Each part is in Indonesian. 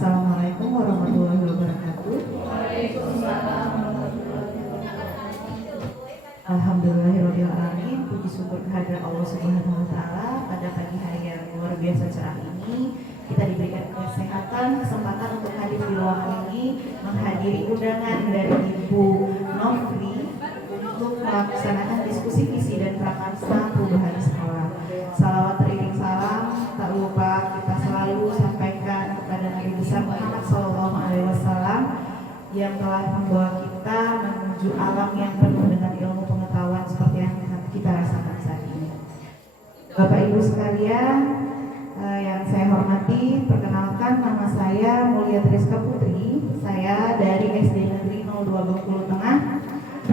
Assalamualaikum warahmatullahi wabarakatuh. Alhamdulillahirabbil alamin. Puji syukur kehadirat Allah Subhanahu wa taala pada pagi hari yang luar biasa cerah ini. Kita diberikan kesehatan, kesempatan untuk hadir di ruangan ini, menghadiri undangan dari Ibu Novri untuk melaksanakan diskusi visi dan prakarsa perubahan sekolah. Salawat teriring salam, tak lupa kita selalu sampaikan kepada Nabi besar Muhammad SAW yang telah membawa kita menuju alam yang penuh dengan ilmu pengetahuan seperti yang kita rasakan saat ini. Bapak Ibu sekalian, yang saya hormati, perkenalkan nama saya Mulia Triska Putri. Saya dari SD Negeri 02 Bengkulu Tengah.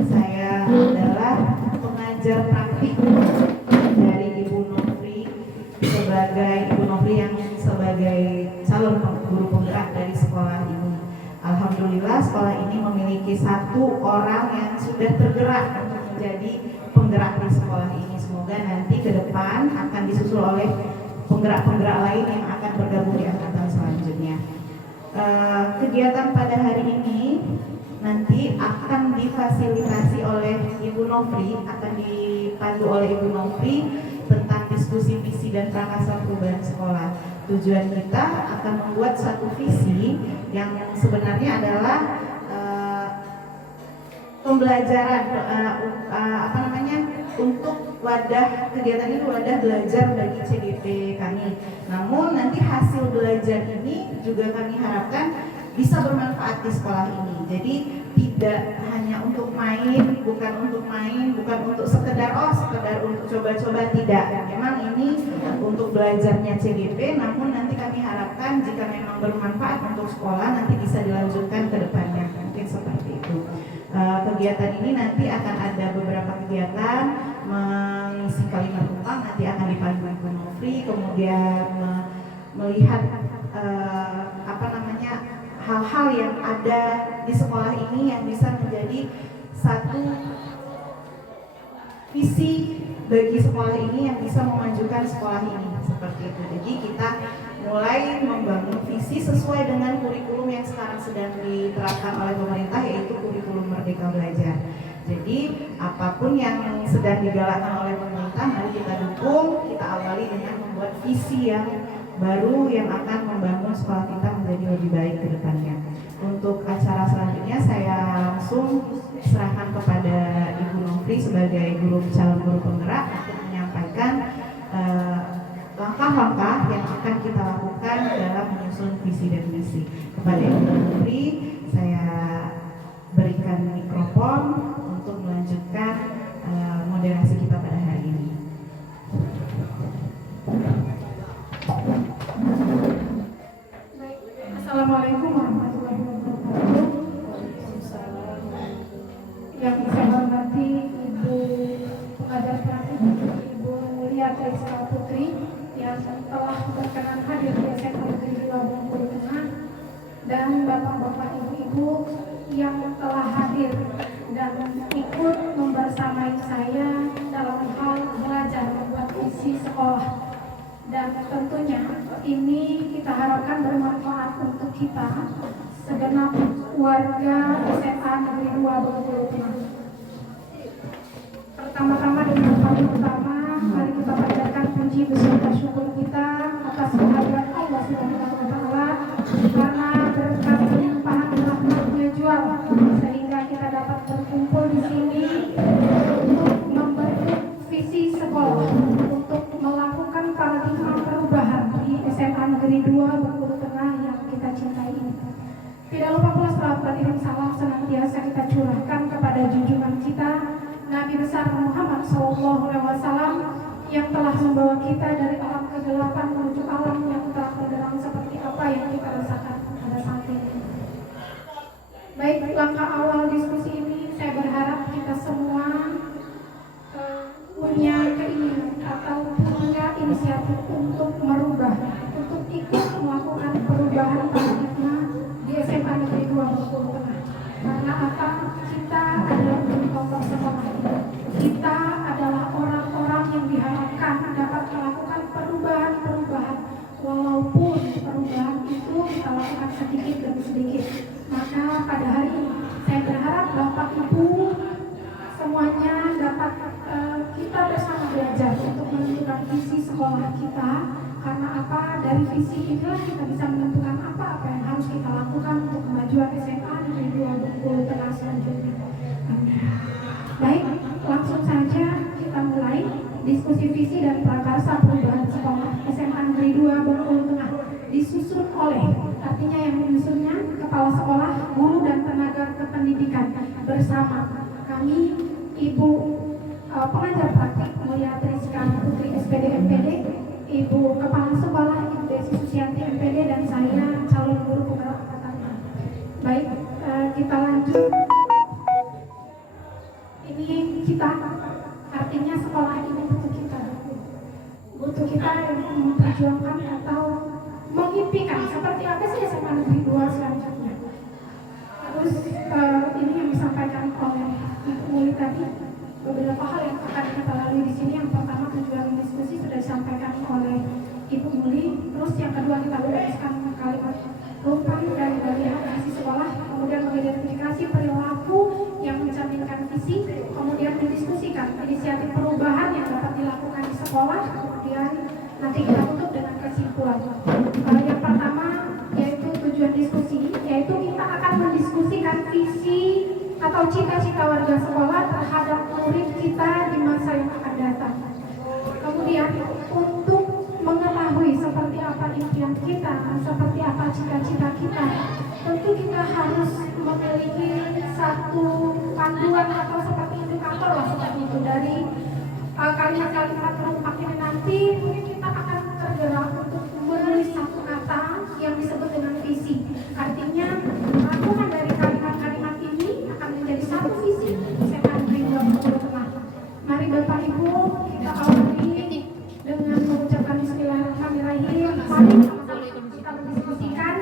Saya adalah pengajar praktik dari Ibu Novri yang sebagai calon guru penggerak dari sekolah ini. Alhamdulillah sekolah ini memiliki satu orang yang sudah tergerak untuk menjadi penggerak di sekolah ini. Semoga nanti ke depan akan disusul oleh penggerak-penggerak lain yang akan bergabung di angkatan selanjutnya. Kegiatan pada hari ini nanti akan difasilitasi oleh Ibu Novri, akan dipandu oleh Ibu Novri tentang diskusi visi dan prakarsa perubahan sekolah. Tujuan kita akan membuat satu visi yang sebenarnya adalah pembelajaran untuk wadah kegiatan ini, wadah belajar bagi CDP kami. Namun nanti hasil belajar ini juga kami harapkan bisa bermanfaat di sekolah ini. Jadi tidak hanya untuk main, bukan untuk sekedar untuk coba-coba, tidak. Memang ini untuk belajarnya CDP, namun nanti kami harapkan jika memang bermanfaat untuk sekolah nanti bisa dilanjutkan ke depannya. Mungkin seperti itu. Kegiatan ini nanti akan ada beberapa kegiatan, mengisi kalimat tumpang nanti akan dipandu Ibu Novri, kemudian melihat hal-hal yang ada di sekolah ini yang bisa menjadi satu visi bagi sekolah ini yang bisa memajukan sekolah ini, seperti itu. Jadi kita mulai membangun visi sesuai dengan kurikulum yang sekarang sedang diterapkan oleh pemerintah, yaitu kurikulum Merdeka Belajar. Jadi apapun yang sedang digalakkan oleh pemerintah, mari kita dukung, kita awali dengan membuat visi yang baru yang akan membangun sekolah kita menjadi lebih baik ke depannya. Untuk acara selanjutnya saya langsung serahkan kepada Ibu Novri sebagai calon guru penggerak untuk menyampaikan langkah-langkah yang akan kita lakukan dalam menyusun visi dan misi. Kepada Ibu Novri saya berikan mikrofon untuk melanjutkan moderasi kita pada hari ini. Assalamualaikum warahmatullahi wabarakatuh. Yang saya hormati Ibu pengajar praktik Ibu Mulia Triska Putri yang telah berkenan hadir di SMA Negeri 2 Bengkulu Tengah, dan bapak-bapak ibu-ibu yang telah hadir dan ikut membersamai saya dalam hal belajar membuat visi sekolah. Dan tentunya ini kita harapkan bermanfaat untuk kita segenap warga SMA Negeri 2 Bengkulu Tengah. Pertama-tama dengan paling utama, mari kita panjatkan puji beserta syukur kita atas kehadirat Allah Subhanahu wa taala karena berkat limpahan rahmat-Nya jual sehingga kita dapat berkumpul di sini untuk membentuk visi sekolah, untuk melakukan paradigma perubahan di SMA Negeri 2 Bengkulu Tengah yang kita cintai ini. Tidak lupa pula salawat teriring salam senantiasa kita curahkan kepada junjungan kita Nabi besar Muhammad SAW yang telah membawa kita dari alam kegelapan menuju alam yang telah terang seperti apa yang kita rasakan pada saat ini. Baik, langkah awal diskusi ini saya berharap kita semua punya keinginan atau punya inisiatif untuk merubah, untuk ikut melakukan perubahan paradigma di SMA Negeri 2 Bengkulu Tengah. Karena apa? Kita adalah tokoh sekolah ini. Kita adalah orang-orang yang diharapkan dapat melakukan perubahan-perubahan, walaupun perubahan itu kita lakukan sedikit demi sedikit. Maka pada hari ini saya berharap Bapak Ibu semuanya dapat kita bersama belajar untuk menentukan visi sekolah kita. Karena apa? Dari visi inilah kita bisa menentukan apa yang harus kita lakukan untuk kemajuan SMA Negeri 2 Bengkulu Tengah selanjutnya. Baik, langsung saja kita mulai diskusi visi dan prakarsa perubahan sekolah SMA Negeri 2 Bengkulu Tengah. Disusun oleh, artinya yang menyusunnya kepala sekolah, guru dan tenaga kependidikan bersama kami Ibu pengajar praktik Mulyatri Sekar Putri SPD MPD, Ibu kepala sekolah Ibu Desi Susianti MPD, dan saya calon guru penggerak angkatan 6. Baik, kita lanjut. Ini kita, artinya sekolah ini butuh kita yang memperjuangkan atau mengimpikan seperti apa sih SMA Negeri 2 selanjutnya. Terus ini yang disampaikan oleh Ibu Muli tadi, beberapa hal yang akan kita lalui di sini. Yang pertama, tujuan diskusi sudah disampaikan oleh Ibu Muli. Terus yang kedua, kita luruskan kalimat rumpun dan melihat visi sekolah, kemudian mengidentifikasi perilaku yang mencerminkan visi, kemudian mendiskusikan inisiatif perubahan yang dapat dilakukan di sekolah, kemudian nanti kita tutup dengan kesimpulan. Yang pertama yaitu tujuan diskusi, yaitu kita akan mendiskusikan visi atau cita-cita warga sekolah terhadap murid kita di masa yang akan datang. Kemudian untuk mengetahui seperti apa impian kita, seperti apa cita-cita kita, tentu kita harus memiliki satu panduan atau seperti indikator lah seperti itu. Dari kalimat-kalimat rumpak ini nanti mungkin kita akan tergerak untuk menulis satu kata yang disebut dengan visi. Artinya rangkuman dari kalimat-kalimat ini akan menjadi satu visi SMA Negeri 2 Bengkulu Tengah. Mari Bapak Ibu kita awali dengan mengucapkan Bismillahirrahmanirrahim. Mari kita mendiskusikan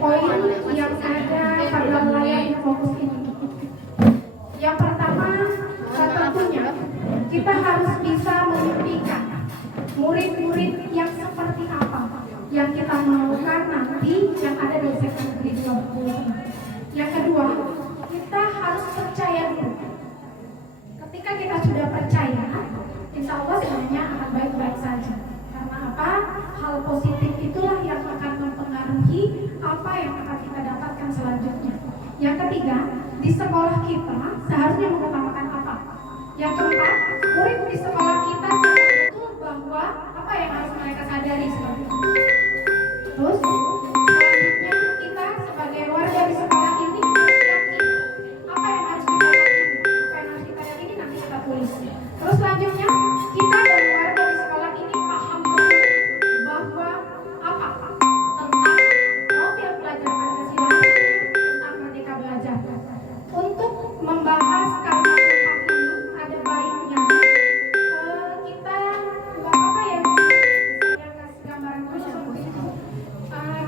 poin yang ada pada layar fokus ini. Yang pertama, tentunya kita harus bisa memimpikan murid-murid yang seperti apa yang kita maukan nanti yang ada di SMA Negeri 2 Bengkulu Tengah. Yang kedua, kita harus percaya dulu. Ketika kita sudah percaya, insya Allah semuanya akan baik-baik saja. Karena apa? Hal positif itulah yang akan mempengaruhi apa yang akan kita dapatkan selanjutnya. Yang ketiga, di sekolah kita seharusnya mengutamakan apa? Yang keempat, murid di sekolah kita sadar betul bahwa apa yang harus mereka sadari seperti itu. Terus, selanjutnya kita sebagai warga di sekolah ini harus yakin apa yang harus kita yakini, apa yang harus kita yakini nanti kita tulis. Terus selanjutnya kita dan warga di sekolah ini paham betul bahwa apa tentang profil pelajar Pancasila, tentang Merdeka Belajar. Untuk membahas kalimat rumpak ini ada baiknya kita nggak apa ya, saya kasih gambaran dulu seperti itu.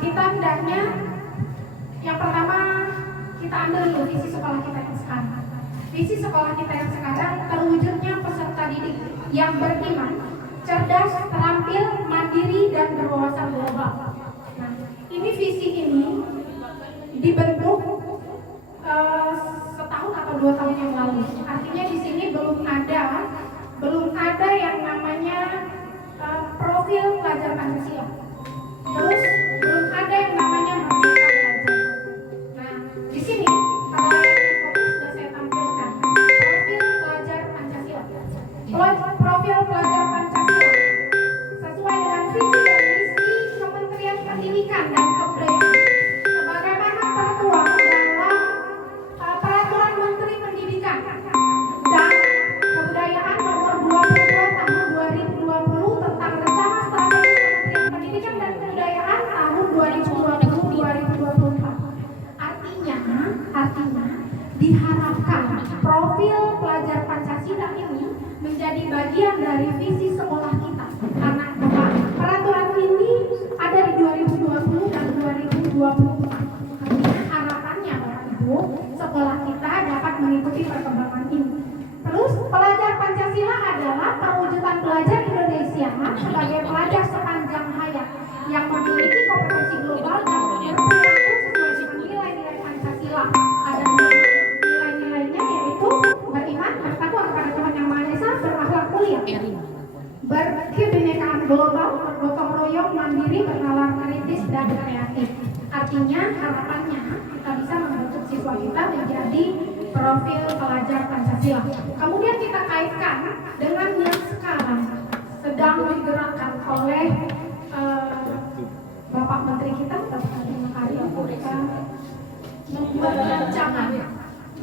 Kita hendaknya yang pertama kita ambil dulu visi sekolah kita yang sekarang. Visi sekolah kita yang sekarang terwujudnya peserta didik yang beriman, cerdas, terampil, mandiri, dan berwawasan global. Nah, ini visi ini dibentuk setahun atau 2 tahun yang lalu. Artinya di sini belum ada yang namanya profil pelajar Pancasila. Terus belum ada yang namanya Merdeka Belajar. Nah, di sini pada fokus sudah saya tampilkan profil pelajar Pancasila. Profil pelajar Pancasila sesuai dengan visi dan misi Kementerian Pendidikan dan Kebudayaan sebagaimana tertuang dalam Peraturan Menteri Pendidikan dan Kebudayaan Nomor 22 Tahun 2020 tentang Rencana Strategis Kementerian Pendidikan dan Kebudayaan tahun 2020-2024. Artinya diharapkan profil pelajar Pancasila ini menjadi bagian dari visi sekolah kita. Karena apa? Peraturan ini ada di 2020 dan 2024. Artinya harapannya Bapak Ibu, sekolah kita dapat mengikuti perkembangan ini. Terus pelajar Pancasila adalah perwujudan pelajar Indonesia sebagai pelajar sepanjang hayat yang memiliki kompetensi global dan berperilaku sesuai Artinya harapannya kita bisa membentuk siswa kita menjadi profil pelajar Pancasila. Kemudian kita kaitkan dengan yang sekarang sedang digerakkan oleh Bapak Menteri kita, Bapak Nadiem Makarim, membuat rancangan,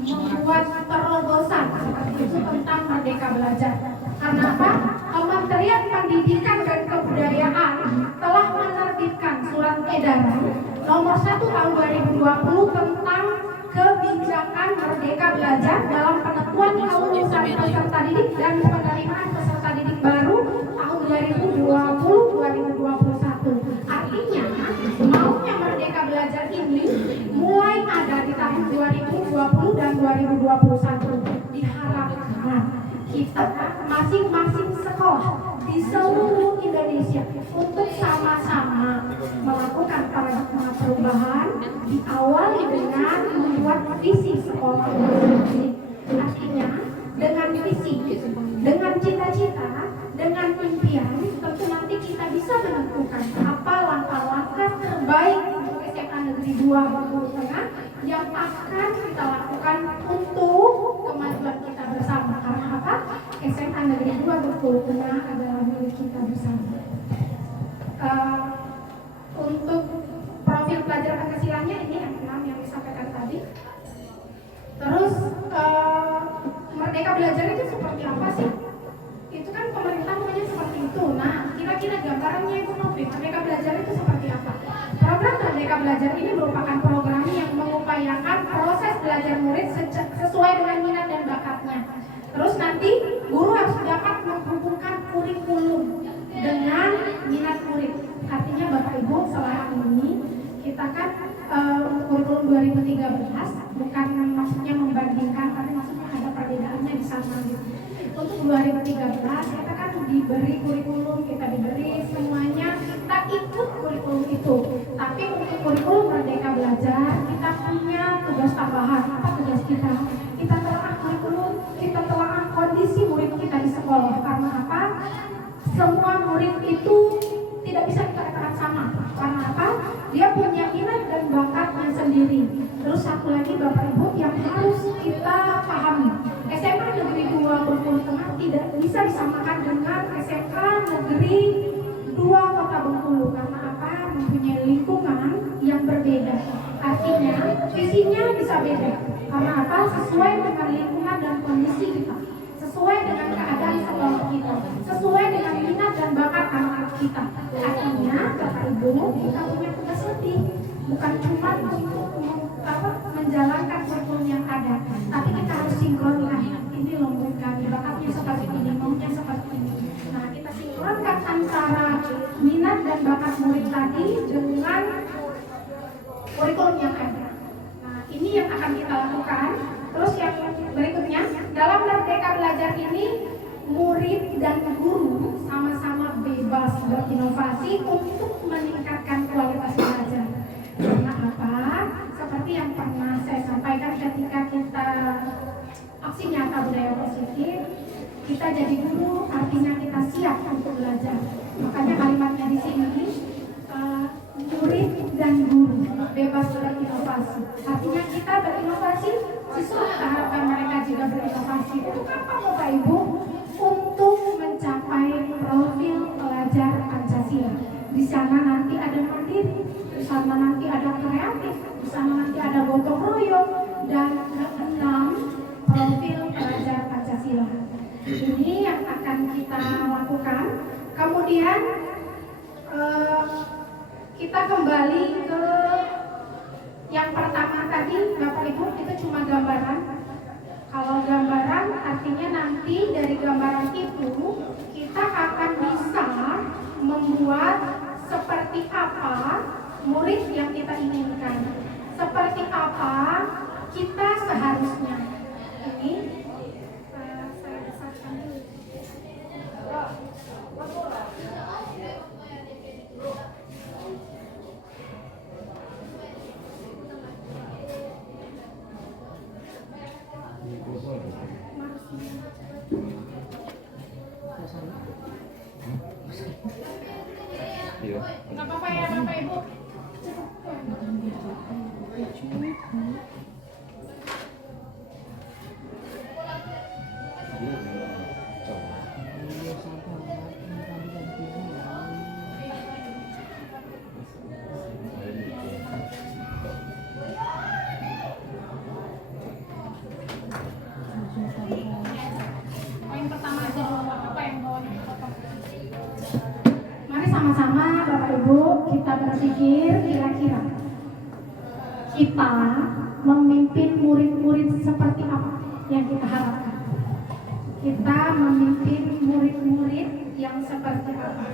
membuat terobosan seperti itu tentang Merdeka Belajar. Karena apa? Kementerian Pendidikan dan Kebudayaan telah menerbitkan surat edaran nomor 1 tahun 2020 tentang kebijakan Merdeka Belajar dalam penentuan kelulusan peserta didik dan penerimaan peserta didik baru tahun 2020-2021. Artinya, maunya Merdeka Belajar ini mulai ada di tahun 2020 dan 2021. Diharapkan kita masing-masing sekolah di seluruh Indonesia untuk sama-sama melakukan paradigma perubahan, diawali dengan membuat visi sekolah masing-masing. Artinya dengan visi, dengan cita-cita, dengan impian, tentu nanti kita bisa menentukan apa langkah-langkah terbaik untuk SMA Negeri 2 Bengkulu Tengah yang akan kita lakukan untuk kemajuan kita bersama. Karena apa? SMA Negeri 2 Bengkulu Tengah adalah milik kita bersama. Untuk profil pelajar Pancasilanya ini yang 6 yang disampaikan tadi. Terus Merdeka Belajar itu seperti apa sih? Itu kan pemerintah maunya seperti itu. Nah, kira-kira gambarannya Ibu Novi, Merdeka Belajar itu seperti apa? Program Merdeka Belajar ini merupakan program yang mengupayakan proses belajar murid sesuai dengan minat dan bakatnya. Terus nanti guru harus dapat menghubungkan kurikulum dengan minat murid. Artinya Bapak Ibu, selama ini kita kan kurikulum 2013 bukan maksudnya membandingkan, tapi maksudnya ada perbedaannya di sana gitu. Untuk 2013 kita kan diberi kurikulum, kita diberi semuanya, kita ikut kurikulum itu. Tapi untuk kurikulum Merdeka Belajar kita punya tugas tambahan. Apa tugas kita? Kita telah kurikulum, kita telah kondisi murid kita di sekolah. Karena apa? Semua murid itu tidak bisa dikatakan sama. Karena apa? Dia punya minat dan bakatnya sendiri. Terus satu lagi Bapak Ibu yang harus kita pahami, SMA Negeri 2 Bengkulu Tengah tidak bisa disamakan dengan SMA Negeri 2 Kota Bengkulu. Karena apa? Mempunyai lingkungan yang berbeda. Artinya visinya bisa beda. Karena apa? Sesuai dengan lingkungan dan kondisi kita, sesuai dengan keadaan sekolah kita, sesuai dengan minat dan bakat anak-anak kita. Artinya Bapak Ibu, kita punya tugas lebih, bukan cuma untuk menjalankan kurikulum yang ada, tapi kita harus sinkronkan. Ini loh murid kami, bakatnya seperti ini, maunya seperti ini. Nah, kita sinkronkan antara minat dan bakat murid tadi dengan kurikulum yang ada. Nah, ini yang akan kita lakukan. Terus yang berikutnya, dalam Merdeka Belajar ini murid dan guru sama-sama bebas berinovasi untuk meningkatkan kualitas belajar. Karena apa? Seperti yang pernah saya sampaikan ketika kita aksi nyata budaya positif, kita jadi guru artinya kita siap untuk belajar. Makanya kalimatnya di sini murid dan guru bebas berinovasi. Artinya kita berinovasi, siswa harapkan mereka juga berinovasi. Untuk apa Bapak Ibu? Untuk mencapai profil pelajar Pancasila. Di sana nanti ada mandiri, di sana nanti ada kreatif, di sana nanti ada gotong royong, dan keenam profil pelajar Pancasila. Ini yang akan kita lakukan. Kemudian kita kembali ke yang pertama tadi, Bapak Ibu, itu cuma gambaran. Kalau gambaran artinya nanti dari gambaran itu kita akan bisa membuat seperti apa murid yang kita inginkan, seperti apa kita seharusnya. Ini saya besarkan dulu. Poin pertama aja dulu, apa yang bawahnya dipotong. Mari sama-sama Bapak Ibu kita berpikir kira-kira kita memimpin murid-murid seperti apa yang kita harapkan. Kita memimpin murid-murid yang seperti apa.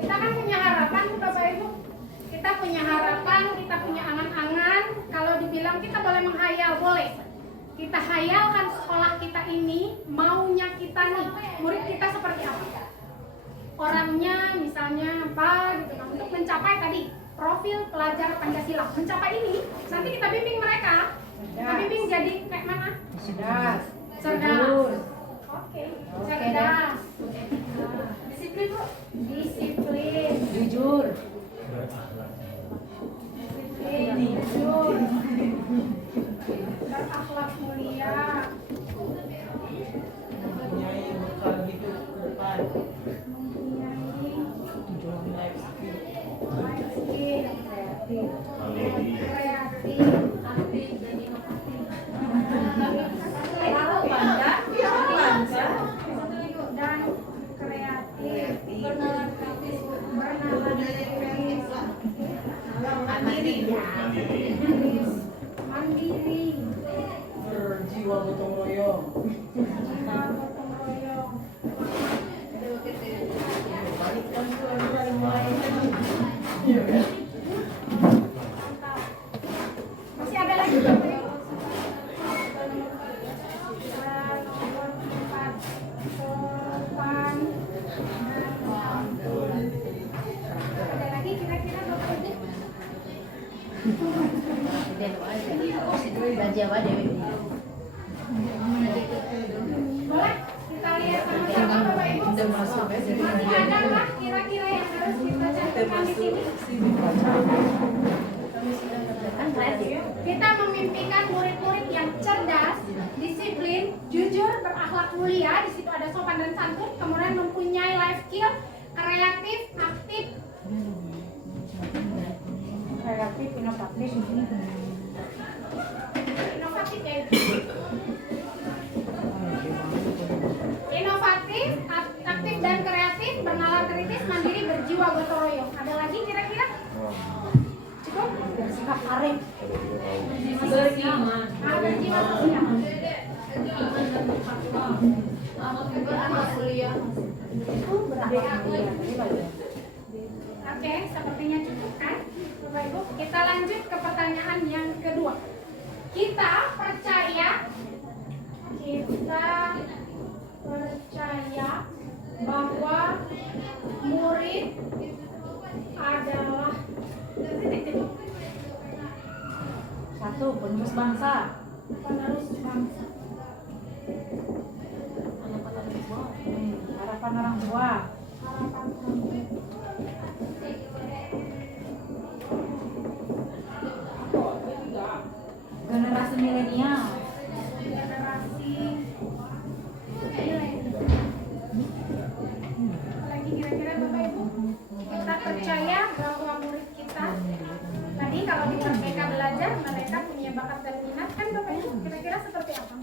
Kita kan punya harapan Bapak Ibu. Kita punya harapan, kita punya angan-angan. Kalau dibilang kita boleh menghayal, boleh. Kita hayalkan sekolah kita ini, maunya kita nih, murid kita seperti apa. Orangnya misalnya apa gitu. Nah, untuk mencapai tadi profil pelajar Pancasila, mencapai ini, nanti kita bimbing mereka. Kita bimbing jadi kayak mana? Cerdas. Cerdas. Oke. Cerdas. Disiplin Bu. Disiplin. Jujur. Disiplin. Jujur. Berakhlak mulia. Mempunyai bekal hidup ke depan. Mempunyai Life skill. life skill. Kreatif. Dan kreatif. Bernalar kritis. Mandiri. Berjiwa gotong royong. Gotong royong. Balikkan tuan mulai lagi. Iya kan? Mantap. Masih ada lagi Bapak Ibu? Nomor 4. Sopan dan santun. Ada lagi kira-kira Bapak Ibu? Boleh kita lihat sama-sama Bapak Ibu. Masih ada nggak kira-kira yang harus kita cantumkan di sini? Kita memimpikan murid-murid yang cerdas, disiplin, jujur, berakhlak mulia. Di situ ada sopan dan santun. Kemudian mempunyai life skill, kreatif, aktif, Kreatif, inovatif. inovatif ya. Inovatif, aktif dan kreatif, bernalar kritis, mandiri, berjiwa gotong royong. Ada lagi kira-kira? Cukup? Bersikap arif. Berjiwa sosial. Berakhlak mulia. Oke, sepertinya cukup kan? Bapak Ibu, kita lanjut ke pertanyaan yang kedua. Kita percaya bahwa murid adalah Satu, penerus bangsa. penerus bangsa. Harapan orang tua. Harapan orang tua. Generasi milenial. Generasi milenial. Lagi kira-kira Bapak Ibu, kita percaya bahwa murid kita tadi kalau di Merdeka Belajar mereka punya bakat dan minat kan Bapak Ibu, kira-kira seperti apa?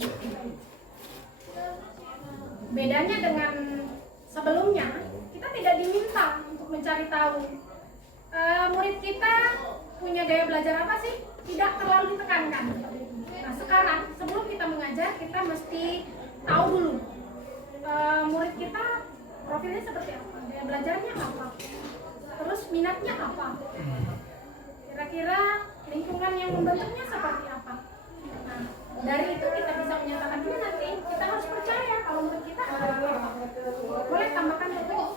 Bedanya dengan sebelumnya, kita tidak diminta untuk mencari tahu murid kita punya gaya belajar apa sih, tidak terlalu ditekankan. Nah sekarang sebelum kita mengajar kita mesti tahu dulu murid kita profilnya seperti apa, gaya belajarnya apa, terus minatnya apa, kira-kira lingkungan yang membentuknya seperti apa. Nah dari itu kita bisa menyatakan juga nanti kita harus percaya kalau murid kita seperti apa. Boleh tambahkan Bapak?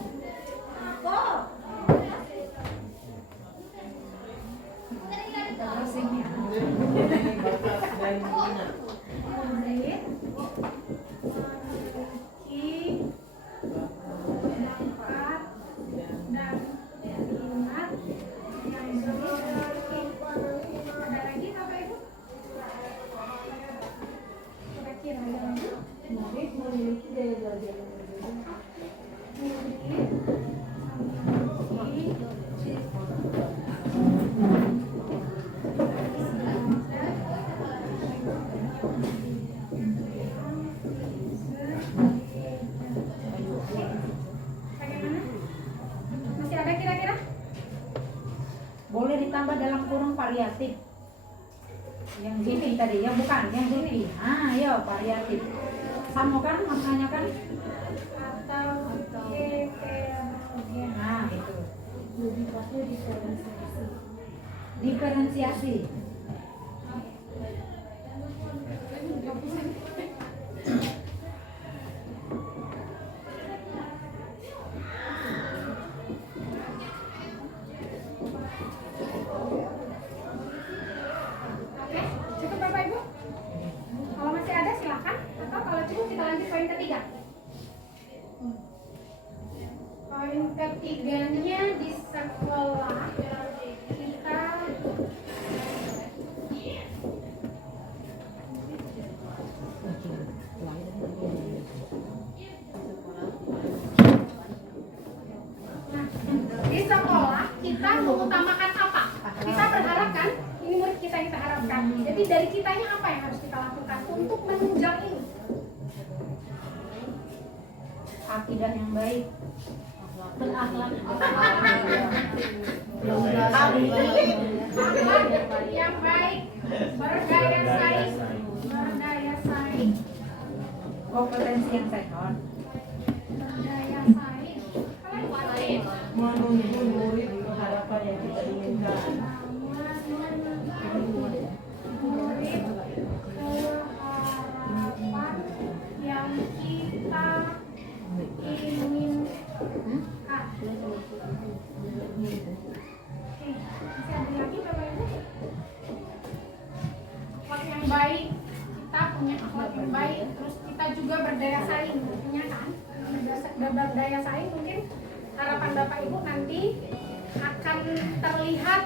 ditambah dalam kurung variatif. Yang Zulfi tadi, yang bukan, yang Zulfi. Ah, yo variatif. Sama kan maknanya kan? Atau Nah, itu. lebih tepatnya diferensiasi. Diferensiasi. Oke, cukup Bapak Ibu? Kalau masih ada silakan, atau kalau cukup kita lanjut poin ketiga. Poin ketiganya di sekolah kita di sekolah kita mengutamakan apa? Kita berharap kan, ini murid kita yang kita harapkan. Jadi dari kitanya apa yang harus kita lakukan untuk menunjang ini? Akidah yang baik. Berakhlak yang baik, berdaya saing, kompetensi yang sehat. berdaya saing. Menuntun murid harapan yang kita inginkan. Murid keharapan yang kita inginkan. Oke, masih ada lagi Bapak Ibu? Akhlak yang baik, kita punya akhlak yang baik, terus kita juga berdaya saing, punya kan? Berdaya saing mungkin harapan Bapak Ibu nanti akan terlihat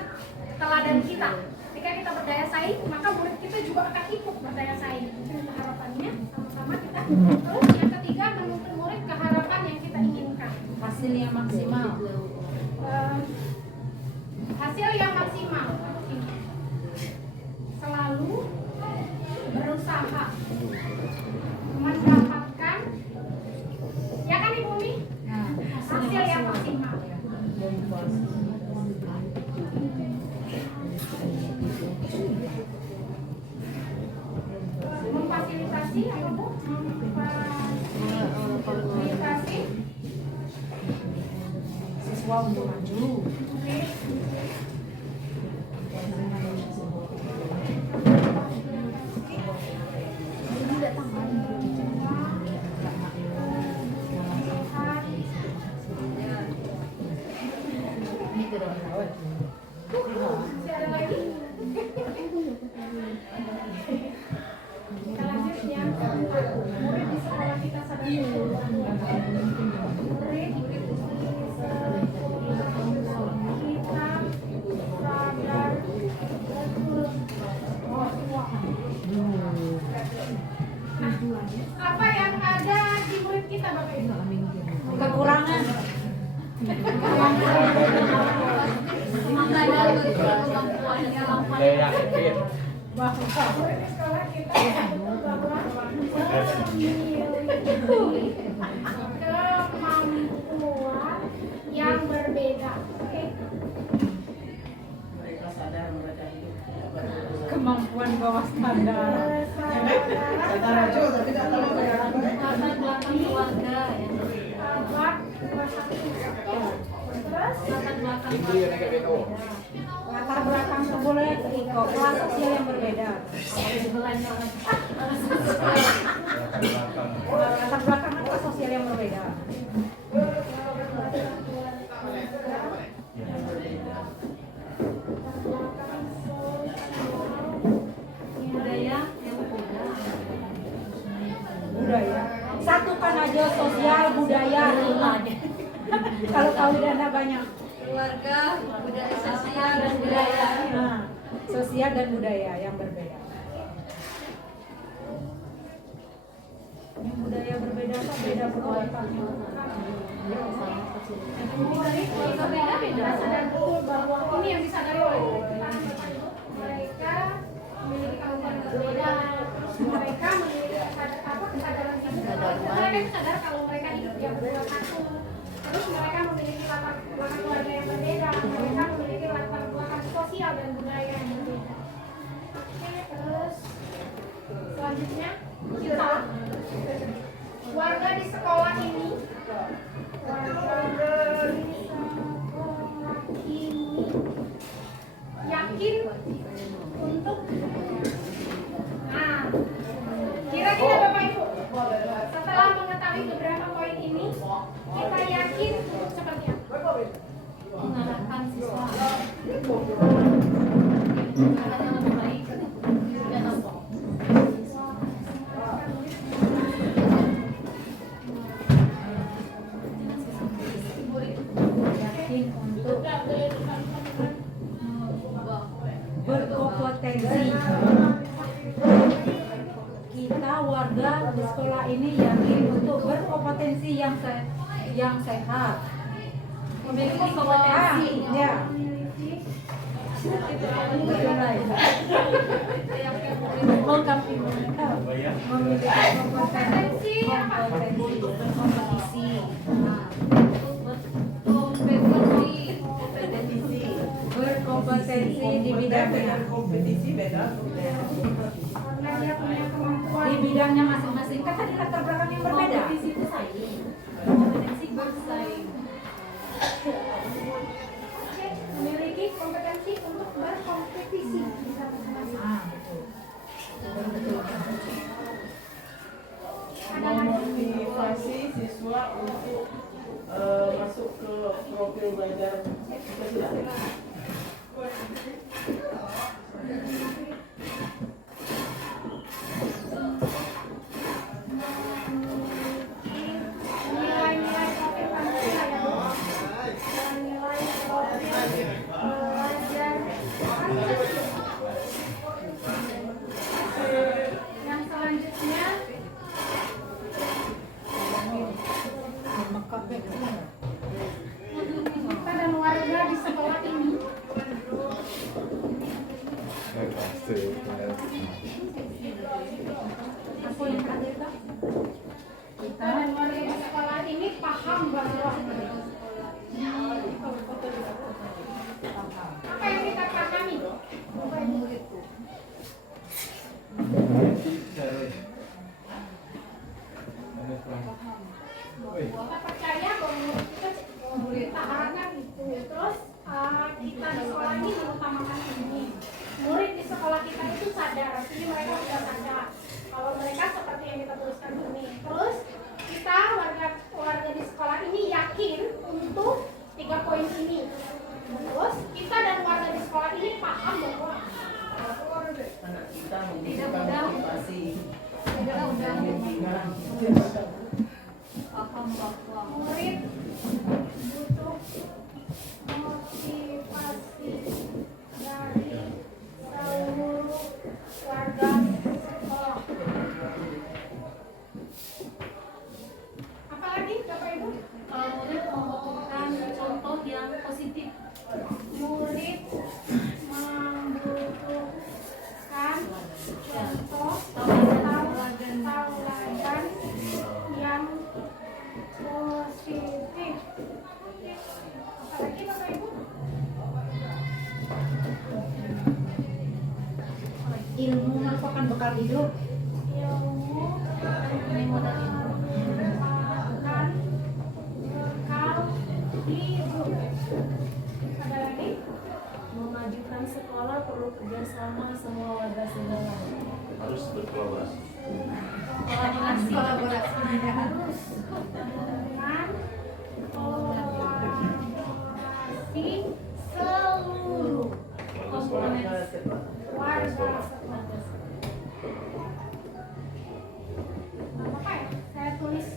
teladan kita. Ketika kita berdaya saing, maka murid kita juga akan ikut berdaya saing. Mungkin harapannya sama-sama kita. Terus yang ketiga, menuntun murid ke harapan yang kita inginkan. Hasil yang maksimal. Hasil yang maksimal. Selalu berusaha mendapatkan, ya kan Ibu Umi? Hasil yang maksimal. Memfasilitasi apa Bu? Memfasilitasi Siswa untuk maju. Oke. Masih ada lagi? Kita lanjut yang keempat. Murid di sekolah kita sadar betul. Murid di sekolah kita sadar betul. Nah, apa yang ada di murid kita Bapak Ibu? Kekurangan. Daya pikir. Murid di sekolah kita bahwa memiliki kemampuan yang berbeda. Oke. Mereka sadar mereka hidup tidak pada Kemampuan bawah standar. sadar aja tapi tidak tahu kayak apa. Latar belakang keluarga. Abad 21. Terus Latar belakang Ibu yang naik BO. latar belakang boleh ikut kelas sosial yang berbeda. Latar belakang kelas sosial yang berbeda. Budaya yang berbeda. Budaya. Satukan aja sosial budaya. Kalau tahu dana banyak. Keluarga, budaya sosial dan budaya. Nah, sosial dan budaya yang berbeda. Yang budaya berbeda apa? Beda perbuatannya. beda-beda sadar betul bahwa ini yang disadari oleh kita. Mereka memiliki kemampuan berbeda. Terus mereka memiliki kesadaran hidup. Mereka sadar kalau mereka hidup yang berdua satu. Terus mereka memiliki latar belakang keluarga yang berbeda. Mereka memiliki latar belakang sosial warga di sekolah ini yakin untuk berkompetensi yang sehat. Memiliki kompetensi. Ya. Memiliki kompetensi untuk berkompetisi. Berkompetensi di bidangnya. Kompetisi beda. Karena dia punya kemampuan. Di bidangnya masing-masing. Kan tadi latar belakang yang berbeda. Kompetisi itu saing. Kompetensi bersaing. Memiliki kompetensi untuk berkompetisi. Ah, betul. Memotivasi siswa untuk masuk ke profil belajar kita tidak. Nilai-nilai profil Pancasila ya, Bu. Dan nilai profil pelajar Pancasila. Yang selanjutnya kita dan warga di sekolah ini Aku yang terakhir Kak. kita dan warga di sekolah ini paham bahwa apa yang kita pahami Bapak Ibu? Kita percaya bahwa kita harapkan itu. Terus kita di sekolah ini mengutamakan ini. Murid di sekolah kita itu sadar, artinya mereka sudah sadar kalau mereka seperti yang kita tuliskan ini. Terus kita warga di sekolah ini yakin untuk 3 poin ini. Terus kita dan warga di sekolah ini paham bahwa Anak kita membutuhkan motivasi. Tidak udah Bimbingan. paham bahwa murid butuh motivasi dari seluruh warga sekolah. Apalagi Bapak Ibu? murid membutuhkan contoh yang positif. Murid membutuhkan contoh tauladan yang positif. Apalagi Bapak Ibu? Ilmu merupakan bekal hidup. Ilmu merupakan bekal hidup. Ada lagi? Memajukan sekolah perlu kerjasama semua warga sekolah. Harus berkolaborasi. Kolaborasi. Dengan kolaborasi seluruh Komponen. warga sekolah. Apa ya? Saya tulis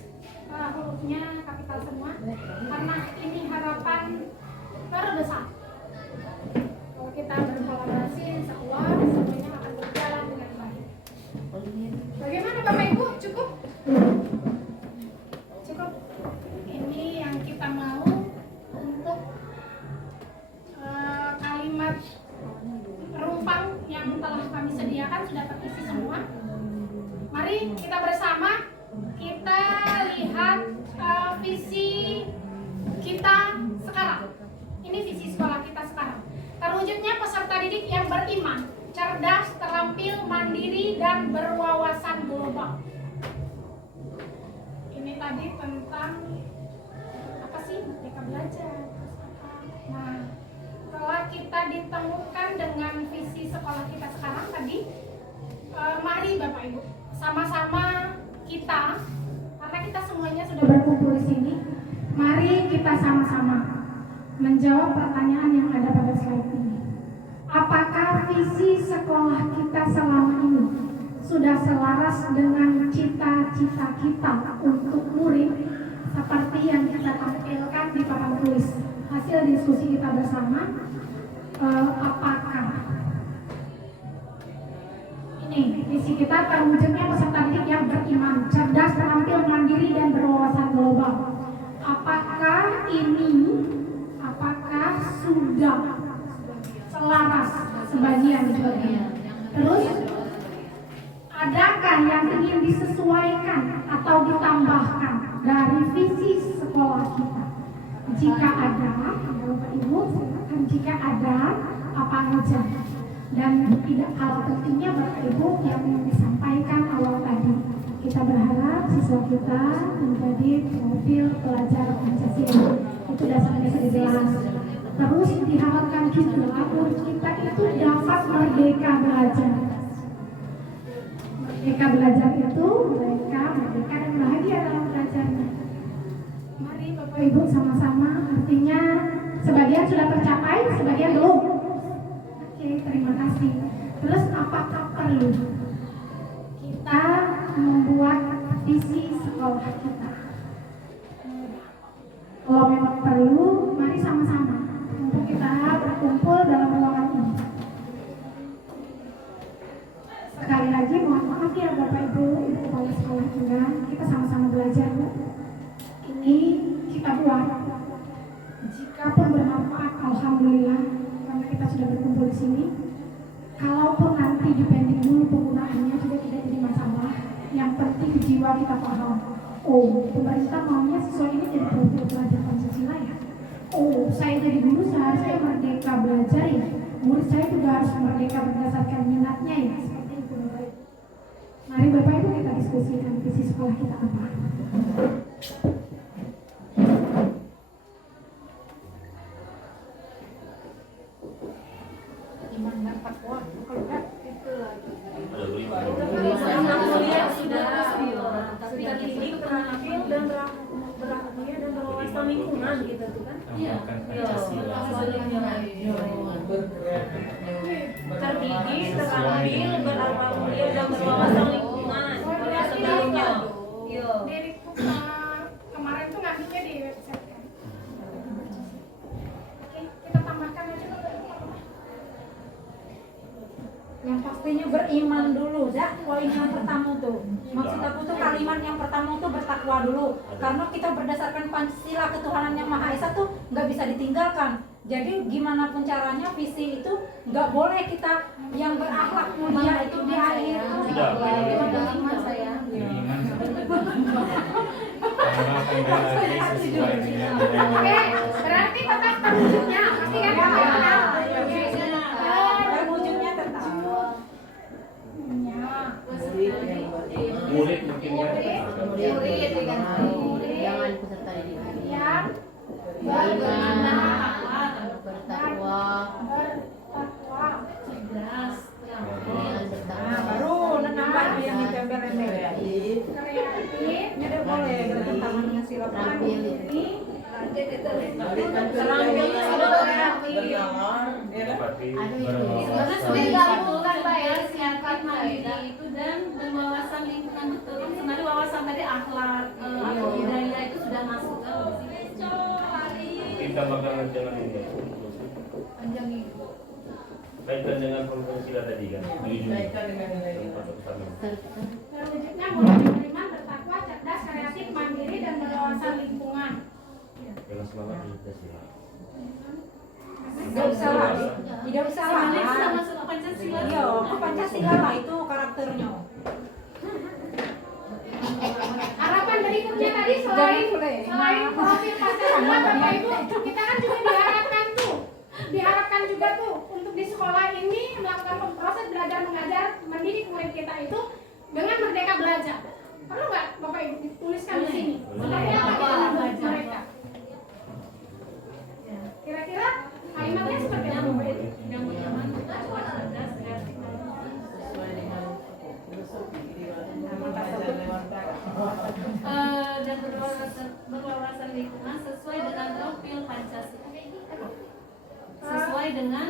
hurufnya kapital semua karena ini harapan terbesar. Kalau kita berkolaborasi, insya Allah semuanya akan berjalan dengan baik. Bagaimana Bapak Ibu? Cukup? Cukup. Ini yang kita mau untuk kalimat perumpang yang telah kami sediakan sudah terisi semua. Mari kita bersama kita lihat visi kita sekarang. Ini visi sekolah kita sekarang. Terwujudnya peserta didik yang beriman, cerdas, terampil, mandiri, dan berwawasan global. Ini tadi tentang apa sih mereka belajar, terus apa. Nah, setelah kita ditemukan dengan visi sekolah kita sekarang tadi, mari Bapak Ibu sama-sama kita, karena kita semuanya sudah berkumpul di sini, mari kita sama-sama menjawab pertanyaan yang ada pada slide ini. Apakah visi sekolah kita selama ini sudah selaras dengan cita-cita kita untuk murid seperti yang kita tampilkan di papan tulis hasil diskusi kita bersama? Apakah ini visi kita terwujudnya peserta didik yang beriman, cerdas, terampil, mandiri, dan berwawasan global. Apakah sudah selaras sebagian? Terus adakah yang ingin disesuaikan atau ditambahkan dari visi sekolah kita? Jika ada, Bapak Ibu, silakan. Jika ada, apa aja? Dan tidak kalah pentingnya Bapak Ibu yang disampaikan awal tadi. Kita berharap siswa kita menjadi profil pelajar Pancasila. Itu dasarnya sudah jelas. Terus diharapkan juga agar kita itu dapat merdeka belajar. Merdeka belajar itu mereka merdeka dan bahagia dalam belajarnya. Mari Bapak Ibu sama-sama, artinya sebagian sudah tercapai, sebagian belum. Oke, terima kasih. Terus apakah perlu kita membuat visi sekolah kita? Kalau memang perlu, mari sama-sama untuk kita berkumpul dalam ruangan ini. Sekali lagi mohon maaf ya Bapak Ibu, Ibu Kepala Sekolah juga, kita sama-sama belajar. Ini kita buat. Jika pun bermanfaat, alhamdulillah, karena kita sudah berkumpul di sini. Kalaupun nanti dipending dulu penggunaannya juga tidak jadi masalah. Yang penting jiwa kita paham. Oh, pemerintah maunya siswa ini jadi profil pelajar Pancasila ya. Oh, saya jadi guru seharusnya merdeka belajar ya. Murid saya juga harus merdeka berdasarkan minatnya ya. Seperti itu Bapak Ibu. Mari Bapak Ibu kita diskusikan visi sekolah kita apa. Iman dan takwa. Kalau enggak Itu lagi. Ada beriman. Sudah dididik, terampil dan berakhlaknya dan berwawasan lingkungan gitu tuh kan. Mengamalkan Pancasila. Terdidik, terampil, berakhlaknya dan berwawasan lingkungan. Korea sebelumnya. Iya. Diriku kemarin tuh ngambilnya di website kan. Oke, kita tambahkan aja Bapak Ibu. yang pastinya beriman dulu, dah. Poin yang pertama tuh. Maksud aku tuh kalimat yang pertama tuh bertakwa dulu. Karena kita berdasarkan Pancasila ketuhanan yang Maha Esa tuh nggak bisa ditinggalkan. Jadi gimana pun caranya visi itu nggak boleh kita yang berakhlak mulia itu di akhir. Tidak. Beriman saya. Beriman. Amalkan lagi sesuai dengan Oke, berarti tetap terwujudnya. Pasti kan Bapak Ibu? Dan wujudnya tetap. Murid mungkin ya. Jangan peserta didik Yang beriman, bertakwa, Cerdas, dan Nah, bertakwa. baru nambah yang ditempel-tempel. kreatif, Ini udah boleh bertentangan dengan sila Terampil. terampilnya sudah kreatif. Seperti berwawasan. Sebenarnya digabungkan Pak ya, siapkan mandiri itu dan berwawasan lingkungan betul. Sebenarnya wawasan tadi akhlak atau budaya itu sudah masuk ke sini. kita makan jangan ini. Panjang itu. Kaitkan dengan Pancasila tadi kan. Menuju tempat utama. terwujudnya mulai beriman, bertakwa, cerdas, kreatif, mandiri, dan berwawasan lingkungan. Dengan semangat Pancasila. Tidak usah lah, tidak usah lah. Sebenarnya itu sudah masuk ke Pancasila. Iya, ke Pancasila lah itu karakternya. Harapan berikutnya tadi selain profil Pancasila Bapak Ibu, kita kan juga diharapkan juga tuh untuk di sekolah ini melakukan proses belajar mengajar mendidik murid kita itu dengan merdeka belajar. Perlu nggak Bapak Ibu dituliskan di sini? Seperti apa kita mendidik mereka? Kira-kira kalimatnya seperti apa Bapak Ibu? Yang beriman, bertakwa, cerdas, kreatif, dan berwawasan lingkungan sesuai dengan profil Pancasila. Sesuai dengan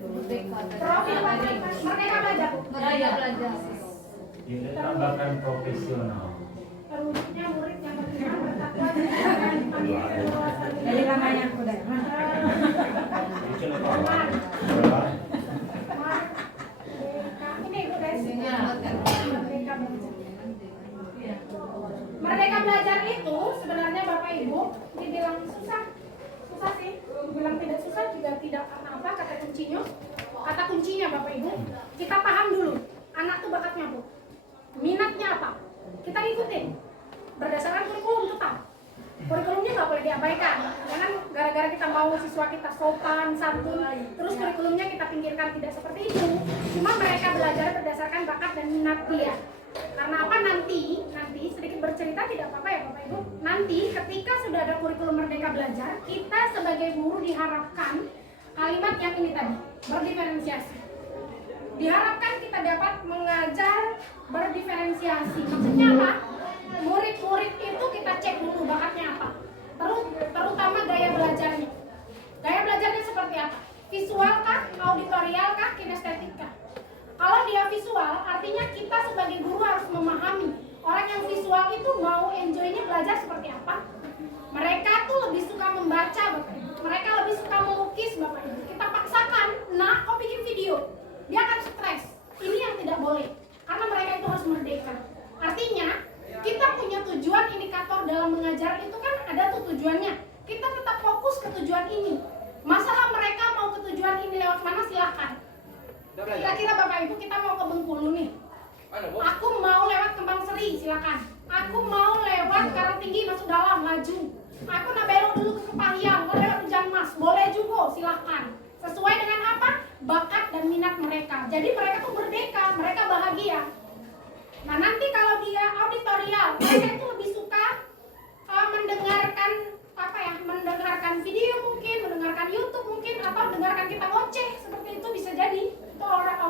Profil merdeka belajar. budaya belajar. Kita tambahkan profesional. Terwujudnya murid yang beriman, bertakwa, cerdas, dan mandiri, dan berwawasan Jadi namanya udah. Itu apa? Berapa? Ini guys, tidak karena apa kata kuncinya? Kata kuncinya Bapak Ibu, kita paham dulu anak tuh bakatnya apa, minatnya apa, kita ikutin berdasarkan kurikulum tetap. Kurikulumnya nggak boleh diabaikan, jangan gara-gara kita mau siswa kita sopan, santun, terus kurikulumnya kita pinggirkan, tidak seperti itu. Cuma mereka belajar berdasarkan bakat dan minat dia. Karena apa nanti sedikit bercerita tidak apa-apa ya Bapak Ibu. Nanti ketika sudah ada kurikulum Merdeka Belajar, kita sebagai guru diharapkan kalimat yang ini tadi, berdiferensiasi. Diharapkan kita dapat mengajar berdiferensiasi. Maksudnya apa? Murid-murid itu kita cek dulu bakatnya apa. Terutama gaya belajarnya. Gaya belajarnya seperti apa? Visual kah, auditorial kah, kinestetik kah? Kalau dia visual, artinya kita sebagai guru harus memahami orang yang visual itu mau enjoy-nya belajar seperti apa. Mereka tuh lebih suka membaca Bapak Ibu. Mereka lebih suka melukis Bapak Ibu. Kita paksakan, nah kau bikin video. Dia akan stres. Ini yang tidak boleh. Karena mereka itu harus merdeka. Artinya, kita punya tujuan indikator dalam mengajar itu kan ada tuh tujuannya. Kita tetap fokus ke tujuan ini. Masalah mereka mau ke tujuan ini lewat mana silahkan. Kira-kira Bapak Ibu kita mau ke Bengkulu nih. Aku mau lewat Kembang Seri, silakan. Aku mau lewat Karangtinggi masuk dalam, laju. Aku nak belok dulu ke Kepahyang, mau lewat Hujan Mas, boleh juga, silakan. Sesuai dengan apa? Bakat dan minat mereka. Jadi mereka tuh merdeka, mereka bahagia. Nah nanti kalau dia auditorial, mereka itu lebih suka mendengarkan apa ya? Mendengarkan video mungkin, mendengarkan YouTube mungkin, atau mendengarkan kita ngoceh seperti itu bisa jadi. Itu orang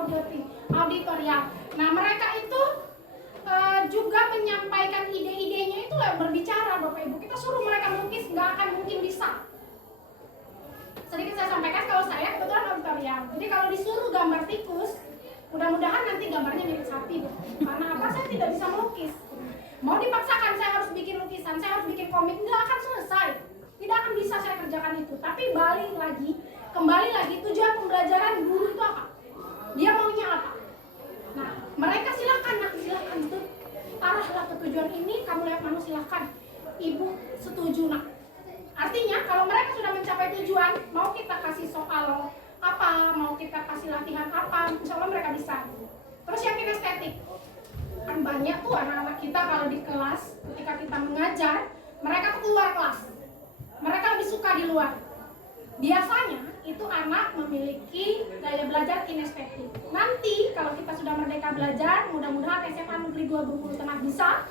auditorial. Nah mereka itu juga menyampaikan ide-idenya itu berbicara Bapak Ibu. Kita suruh mereka melukis nggak akan mungkin bisa. Sedikit saya sampaikan kalau saya kebetulan auditorial. Jadi kalau disuruh gambar tikus, mudah-mudahan nanti gambarnya mirip sapi. Karena apa? Saya tidak bisa melukis. Mau dipaksakan saya harus bikin lukisan, saya harus bikin komik, nggak akan selesai. Tidak akan bisa saya kerjakan itu. Tapi kembali lagi tujuan pembelajaran guru itu apa? Dia maunya apa? Nah, mereka silakan itu arahlah ke tujuan ini, kamu lihat mana silahkan. Ibu setuju nak. Artinya kalau mereka sudah mencapai tujuan, mau kita kasih soal apa, mau kita kasih latihan apa, insya Allah mereka bisa. Terus yang kinestetik, kan banyak tuh anak-anak kita kalau di kelas, ketika kita mengajar, mereka tuh keluar kelas. Mereka lebih suka di luar. Biasanya itu anak memiliki gaya belajar kinestetik. Nanti kalau kita sudah merdeka belajar, mudah-mudahan SMA Negeri 2 Bengkulu Tengah bisa.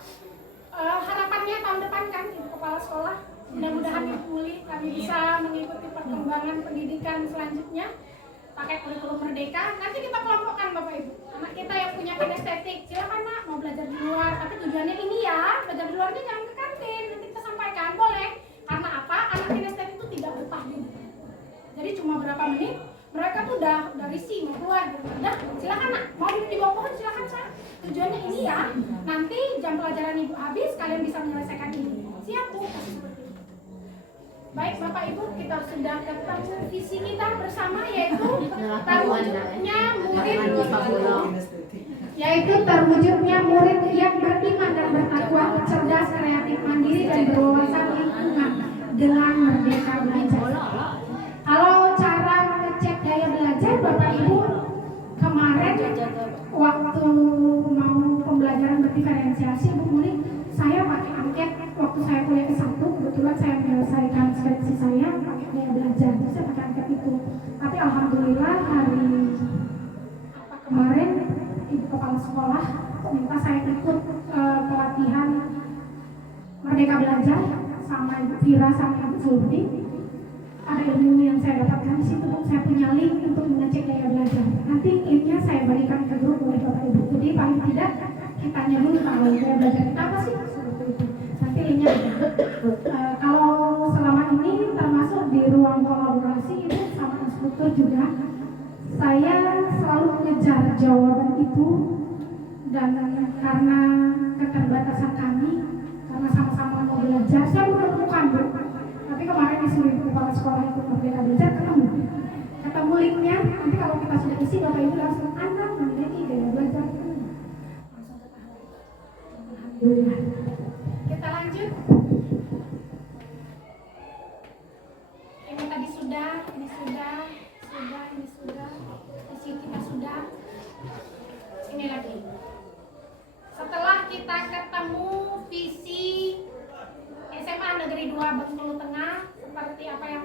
Harapannya tahun depan kan Ibu Kepala Sekolah, mudah-mudahan Ibu Uli kami bisa mengikuti perkembangan pendidikan selanjutnya pakai kurikulum merdeka. Nanti kita kelompokkan Bapak Ibu. Anak kita yang punya kinestetik, silakan nak mau belajar di luar, tapi tujuannya ini ya, belajar di luarnya jangan ke kantin. Nanti kita sampaikan boleh. Karena apa? Anak kinestetik itu tidak betah di rumah. Jadi cuma berapa menit, mereka tuh udah risih mau keluar. Udah, silakan nak, mau duduk di bawah pohon silakan Sa. Tujuannya ini ya, nanti jam pelajaran Ibu habis, kalian bisa menyelesaikan ini. Siap tuh, kasih seperti itu. Baik Bapak Ibu, kita sudah ketemu visi kita bersama yaitu terwujudnya murid yang beriman dan bertakwa, cerdas, kreatif, mandiri dan berwawasan lingkungan dengan merdeka belajar. Kalau cara mengecek gaya belajar Bapak Ibu, kemarin waktu mau pembelajaran berdiferensiasi Bu Muli, saya pakai angket waktu saya kuliah S1, kebetulan saya menyelesaikan skripsi saya pakai gaya belajar, saya pakai angket itu. Tapi alhamdulillah hari kemarin Ibu Kepala Sekolah minta saya ikut pelatihan Merdeka Belajar sama Ibu Vira sama Ibu Fulbi. Ada ilmu yang saya dapatkan di situ, saya punya link untuk mengecek gaya belajar. Nanti linknya saya berikan ke grup oleh Bapak Ibu. Jadi paling tidak kita dulu kalau gaya belajar kita apa sih seperti itu. Nanti linknya kalau selama ini termasuk di ruang kolaborasi itu sama instruktur juga, saya selalu mengejar jawaban itu dan karena keterbatasan kami, karena sama-sama mau belajar, saya belum menemukan Bu. Tapi kemarin disuruh Ibu Kepala Sekolah ikut Merdeka Belajar, ketemu linknya. Nanti kalau kita sudah isi, Bapak Ibu langsung anak memiliki gaya belajar. Alhamdulillah. Kita lanjut. Ini tadi sudah, ini sudah.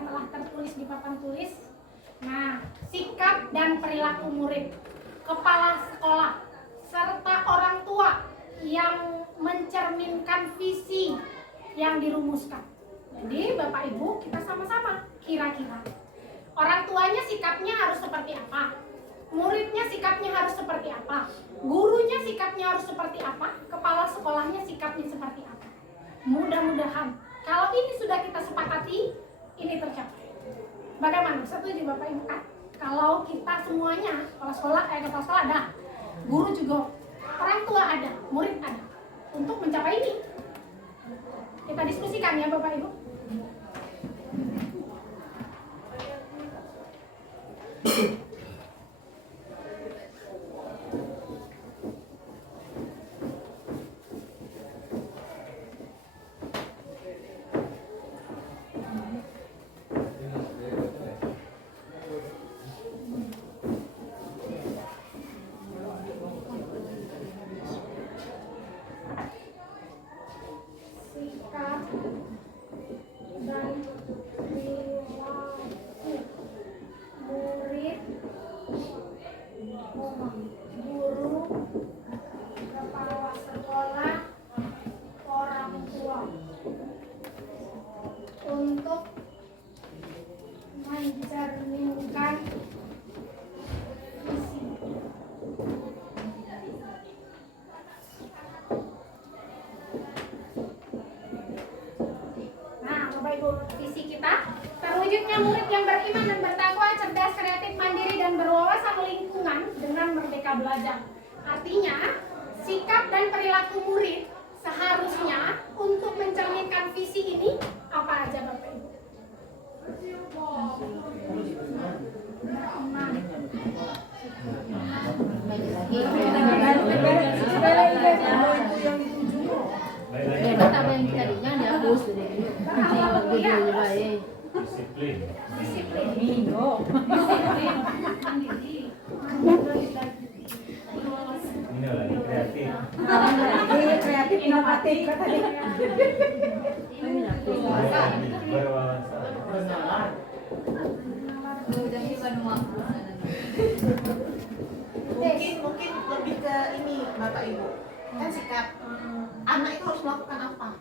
yang telah tertulis di papan tulis. Nah, sikap dan perilaku murid, kepala sekolah, serta orang tua yang mencerminkan visi yang dirumuskan. Jadi Bapak Ibu, kita sama-sama kira-kira orang tuanya sikapnya harus seperti apa, muridnya sikapnya harus seperti apa, gurunya sikapnya harus seperti apa, kepala sekolahnya sikapnya seperti apa. Mudah-mudahan kalau ini sudah kita sepakati, ini tercapai. Bagaimana? Setuju Bapak Ibu kan? Kalau kita semuanya, kepala sekolah ada, guru juga, orang tua ada, murid ada, untuk mencapai ini. Kita diskusikan ya Bapak Ibu. Sikap dan perilaku murid, guru, kepala sekolah, orang tua untuk mencerminkan visi. Nah, Bapak Ibu, visi kita terwujudnya murid yang beriman dan bertakwa, cerdas, kreatif, mandiri, dan berwawasan lingkungan dengan merdeka belajar. Artinya, sikap dan perilaku murid seharusnya untuk mencerminkan visi ini apa aja Bapak Ibu? Hebat apa yang tadinya dihapus dari videonya baik. Disiplin. Disiplin. Ini lagi kreatif. Kreatif, inovatif tadi. Berwawasan. Mungkin lebih ke ini Bapak Ibu, kan sikap anak itu harus melakukan apa?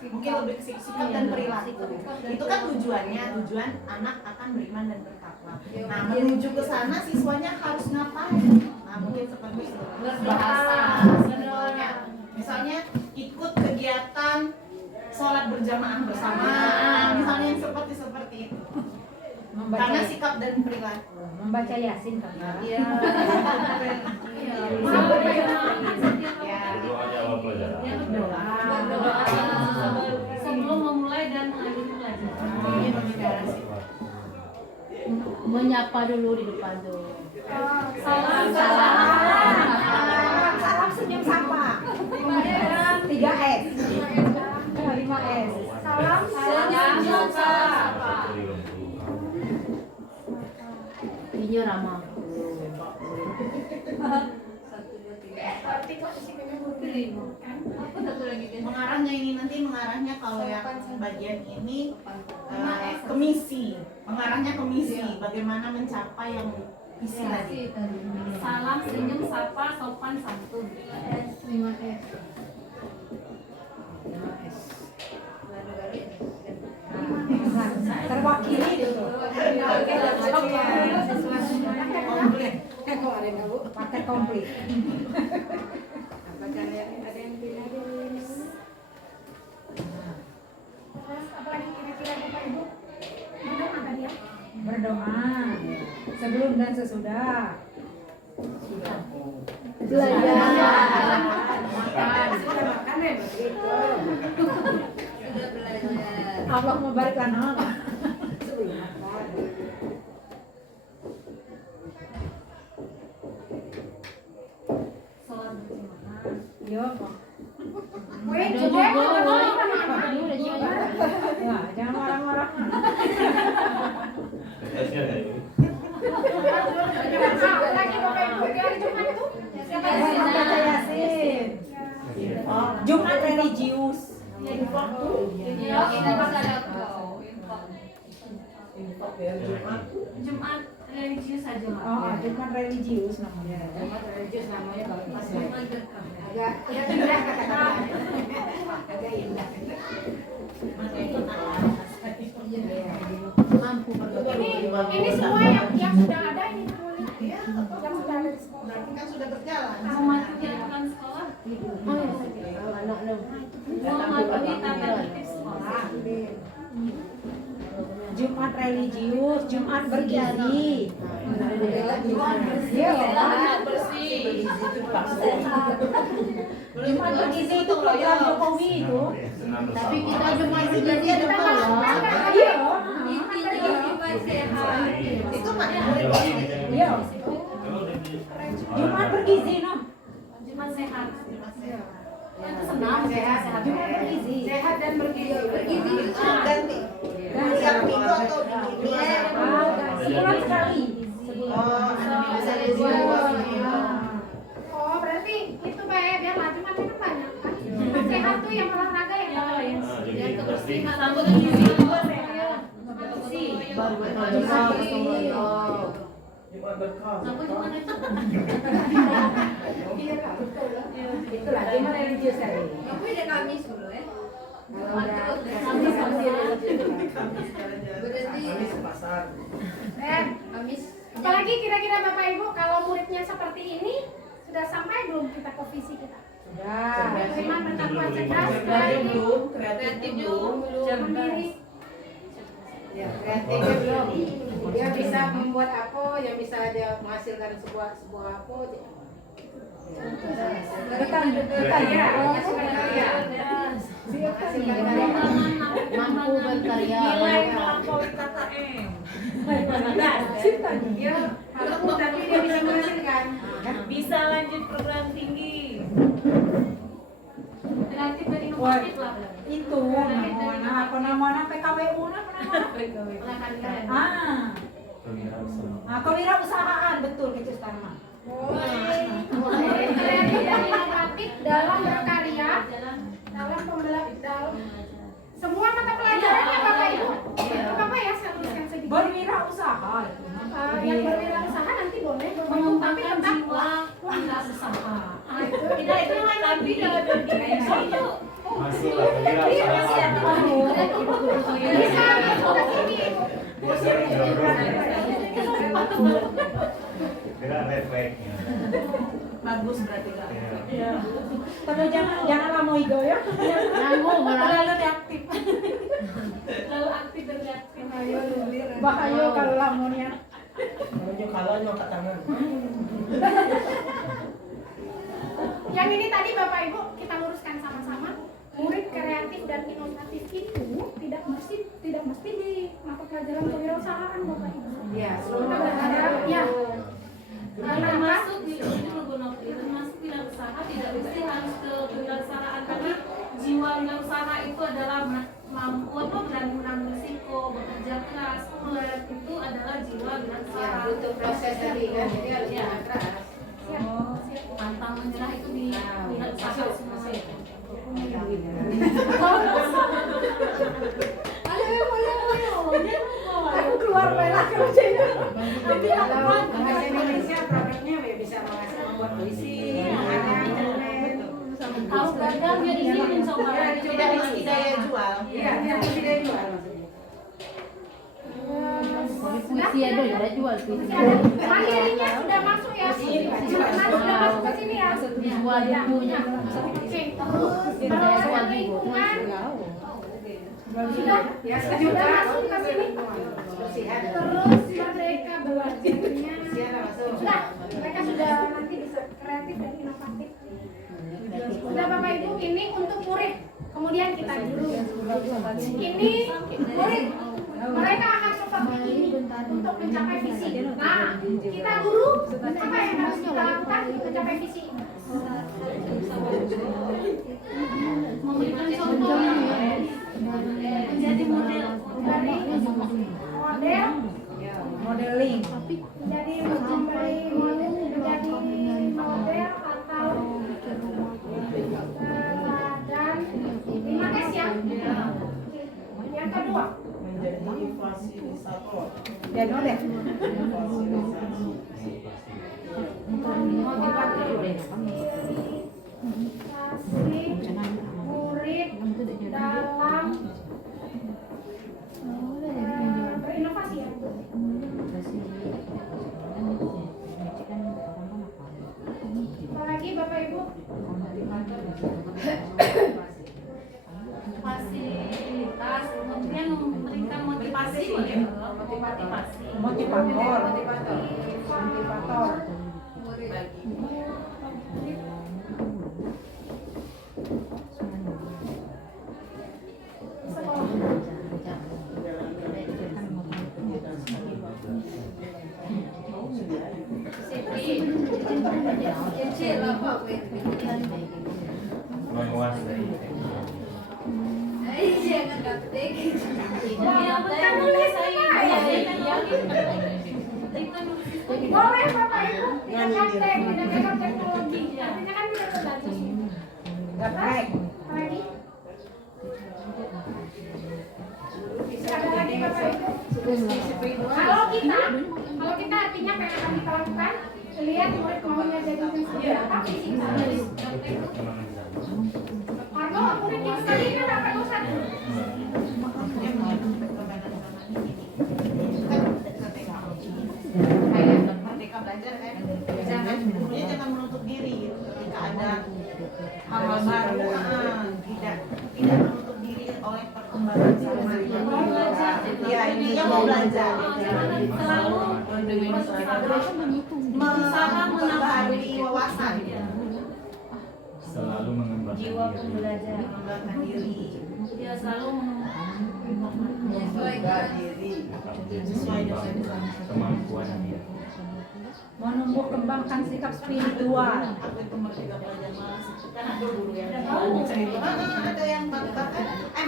Mungkin lebih ke sikap dan perilaku. Itu kan tujuan anak akan beriman dan bertakwa. Nah, menuju ke sana siswanya harus ngapain? Nah, mungkin seperti itu. Berbahasa, simpelnya. Misalnya ikut kegiatan sholat berjamaah bersama, misalnya yang seperti itu. Karena sikap dan perilaku. Membaca Yasin kan? Iya. Doa awal pelajaran. Berdoa sebelum memulai dan mengakhiri pelajaran. Menyapa dulu di depan tuh. Salam. Salam senyum sapa. 3S. 5S. Salam. Senyum sapa. Ini ramah. Berarti kok sikapnya guru kan? Mengarahnya kalau yang bagian ini ke misi. Mengarahnya ke misi, bagaimana mencapai yang visi tadi. Salam, senyum, sapa, sopan, santun. 5S. Terwakili gitu. Komplit. Paket komplit. Terus apalagi kira-kira Bapak Ibu? Berdoa tadi ya? Berdoa sebelum dan sesudah. Belajar. Makan ya begitu. Allah mubarik lana. Sebelum makan. Salam berjamaah. Yo. Weh, Udah juga. juga. Nah, jangan marah-marah. Kasihan ya ini. Lagi Bapak Ibu di hari Jumat itu? Baca Yasin. Jumat religius. Ya, kita bisa Jumat religius aja lah. Oh, Jumat religius namanya. Jumat religius namanya kalau pas ya. Jumat berkah. Agak indah kata-kata. Agak indah. Mampu berdoa. Ini semua yang sudah ada ini boleh. Yang sudah ada di sekolah. Kan sudah berjalan. Memajukan sekolah. Anak-anak. Mematuhi tata tertib sekolah. Jumat religius, Jumat bergizi. Jumat bergizi itu program Jokowi itu. Tapi kita cuma bergizi juga loh. Iya. Intinya jiwa sehat. Itu mah Iya. Jumat bergizi no. Jumat sehat. Itu senang sehat. Jumat bergizi. Sehat dan bergizi. Bergizi itu ganti. Tiap minggu atau minggu? Sebulan sekali. Oh, berarti itu Pak biar maju makan kan banyak kan? Sehat tuh yang olahraga ya Pak. Yang kebersihan rambut gizi juga sehat. Bersih. Rambut cuma itu. Itulah Jumat religius hari. Kamu udah Kamis dulu ya? Kalau udah Kamis Kamis. Apalagi kira-kira Bapak Ibu kalau muridnya seperti ini sudah sampai belum kita ke visi kita? Sudah. Beriman bertakwa cerdas, kreatif belum. mandiri. Ya, kreatifnya belum. Dia bisa membuat apa yang bisa dia menghasilkan sebuah apa. Berkarya. Mampu berkarya. melampaui KKM. Dia mampu tapi dia bisa menghasilkan. Bisa lanjut program tinggi. Kreatif dan inovatif lah. Itu namanya PKWU kewirausahaan betul gitu sekarang. Kreatif dan inovatif dalam berkarya, dalam dalam semua mata pelajarannya Bapak Ibu. Itu Bapak ya saya tuliskan sedikit. Berwirausaha itu. Yang berwirausaha nanti boleh Bapak Ibu, tapi Mengembangkan tetap jiwa wirausaha. Tidak itu tapi dalam dimensi itu. Masuk lah kewirausahaan. bisa masuk ke sini. Dia sering dorong. Dengan refleksnya. Bagus berarti Kak. Ya. Tapi jangan lama igo ya. Terlalu reaktif. Lalu aktif dan reaktif. Bahaya kalau lamonnya. Kalau nyokap tangan. Yang ini tadi Bapak Ibu kita luruskan sama-sama. Murid kreatif dan inovatif itu tidak mesti di mata pelajaran kewirausahaan Bapak Ibu. Ya, Kita berharap ya. Termasuk di termasuk wirausaha tidak mesti harus ke kewirausahaan karena jiwa wirausaha itu adalah mampu berani berisiko, bekerja keras, itu adalah jiwa ya wirausaha. butuh proses tadi kan, jadi harus Ya. kerja keras. Pantang menyerah itu di wirausaha semua. Aku keluar lah kerjanya. Tapi kalau bahasa Indonesia produknya ya bisa membuat puisi, ada internet. Tahu gagangnya di sini coba. Tidak mesti daya jual. Iya, tidak jual maksudnya. Puisi ada ya, jual puisi. Materinya sudah masuk ya. Sudah masuk ke sini ya. Jual bukunya. Oke, terus pengelolaan lingkungan sudah Ya, sudah masuk ke sini. Kebersihan. Terus mereka belajarnya Kebersihan masuk. sudah, mereka sudah nanti bisa kreatif dan inovatif. Sudah Bapak Ibu, ini untuk murid. Kemudian kita guru. Ini murid. Mereka akan seperti ini untuk mencapai visi. Nah, kita guru apa yang harus kita lakukan untuk mencapai visi? Memberikan contoh menjadi model. Dari model Modeling. menjadi memberi model menjadi model atau teladan 5S ya. Yang kedua Menjadi fasilitator. Ya boleh. Murid dalam berinovasi ya. Apalagi Bapak Ibu? Fasilitas, kemudian memberikan motivasi, boleh motivasi. Motivator. Menguasai. Boleh Bapak Ibu, tidak gaptek, tidak pegang teknologi. Artinya kan tidak belajar. Gaptek. Lagi? Ada lagi Bapak Ibu? Kalau kita artinya apa yang akan kita lakukan? Lihat murid maunya jadi seperti apa fisik Arno, murid yang tadi kan dapat dosen. Merdeka belajar kan, jangan gurunya jangan menutup diri ketika ada hal-hal baru, tidak menutup diri oleh perkembangan zaman. Ya intinya mau belajar, Selalu berusaha memperbarui wawasan, Selalu mengembangkan Jiwa diri. pembelajar. mengembangkan diri. dia selalu Sesuai dengan Kemampuan dia. Menumbuh kembangkan sikap spiritual. aku itu merdeka belajar malas, kan ada guru yang cerita, ada yang bahkan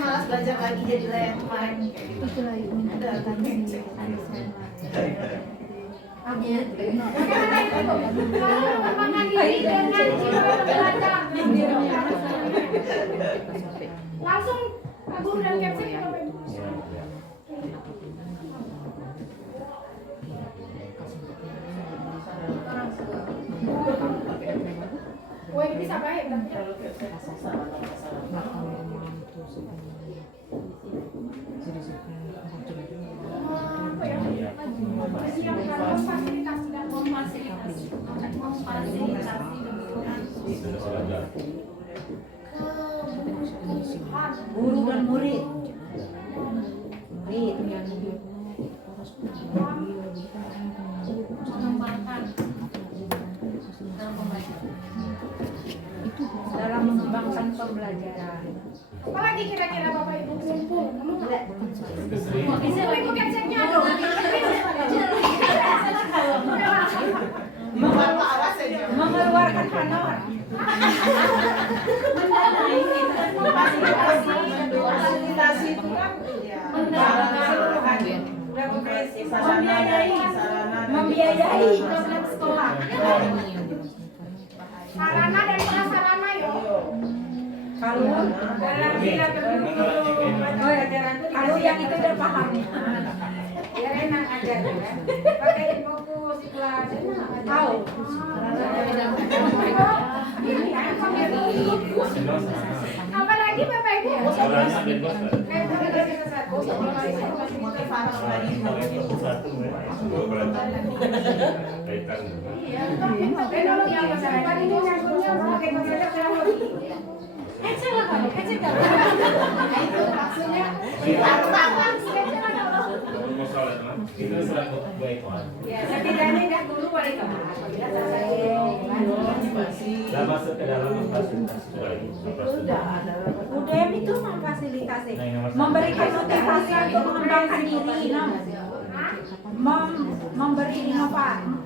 malas belajar lagi jadi yang kemarin kayak gitu. Ada Perkembangan diri dengan jiwa belajar. Langsung guru dan caption ya Bapak Ibu. Ya, ya. Oh ini bisa baik berarti ya? Apa ya? Menyiapkan memfasilitasi dan memfasilitasi Guru dan murid. mengembangkan Dalam mengembangkan pembelajaran. Apalagi kira-kira Bapak Ibu kumpul? Kamu nggak? Itu sering. Ibu captionnya dong. Mengeluarkan honor. fasilitasi itu kan Membiayai program sekolah. Sarana dan prasarana yo. Kalau kalau yang itu udah paham. Ya enak aja kan. Pakai buku kelas. Tahu. Ini ya, apalagi Bapak Ibu? Sekolahnya ada bos kan? motivator lagi Kaitan. Teknologi apa saja? Tadi itu nyambungnya pakai konsep teknologi. kecil lah kamu kecil kan itu maksudnya Itu selaku baik kan? Ya, setidaknya enggak dulu wali kelas. Apabila Dan masuk ke dalam fasilitasi lagi. UDM itu memfasilitasi, memberikan motivasi untuk mengembangkan diri, memberi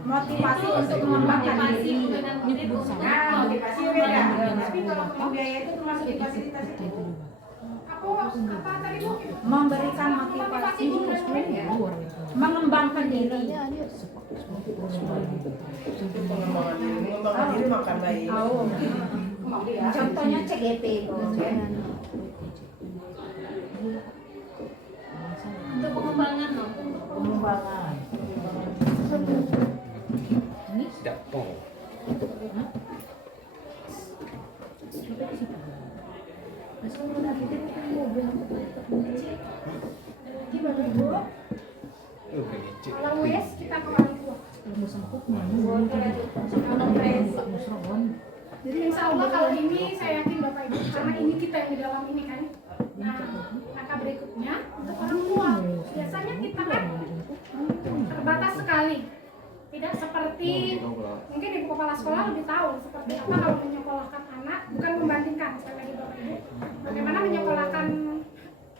motivasi untuk mengembangkan diri. Nah, motivasi beda. Tapi kalau biaya itu termasuk di fasilitas itu. Apa tadi Bu? Memberikan motivasi untuk mengembangkan diri. mengembangkan diri makan baik. Contohnya CGP itu. untuk pengembangan loh Dapo. Gimana Bu? Kelinci. Kalau wes kita ke orang tua. Jadi insya Allah kalau ini saya yakin Bapak Ibu, karena ini kita yang di dalam ini kan. Nah, langkah berikutnya untuk orang tua. Biasanya kita kan terbatas sekali. Tidak seperti mungkin Ibu Kepala Sekolah lebih tahu seperti apa kalau menyekolahkan anak, bukan membandingkan sekali lagi Bapak Ibu. Bagaimana menyekolahkan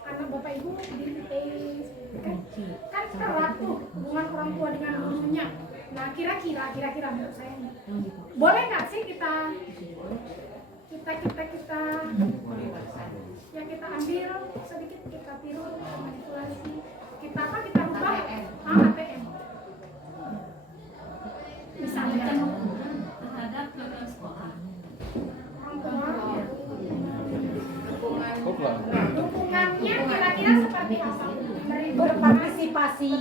anak Bapak Ibu di ITS kan erat tuh hubungan orang tua dengan gurunya. Nah kira-kira menurut saya boleh nggak sih kita ya kita ambil sedikit, kita tiru, manipulasi, kita rubah ATM misalnya terhadap program sekolah. orang tua dukungannya kira-kira seperti apa? Berpartisipasi.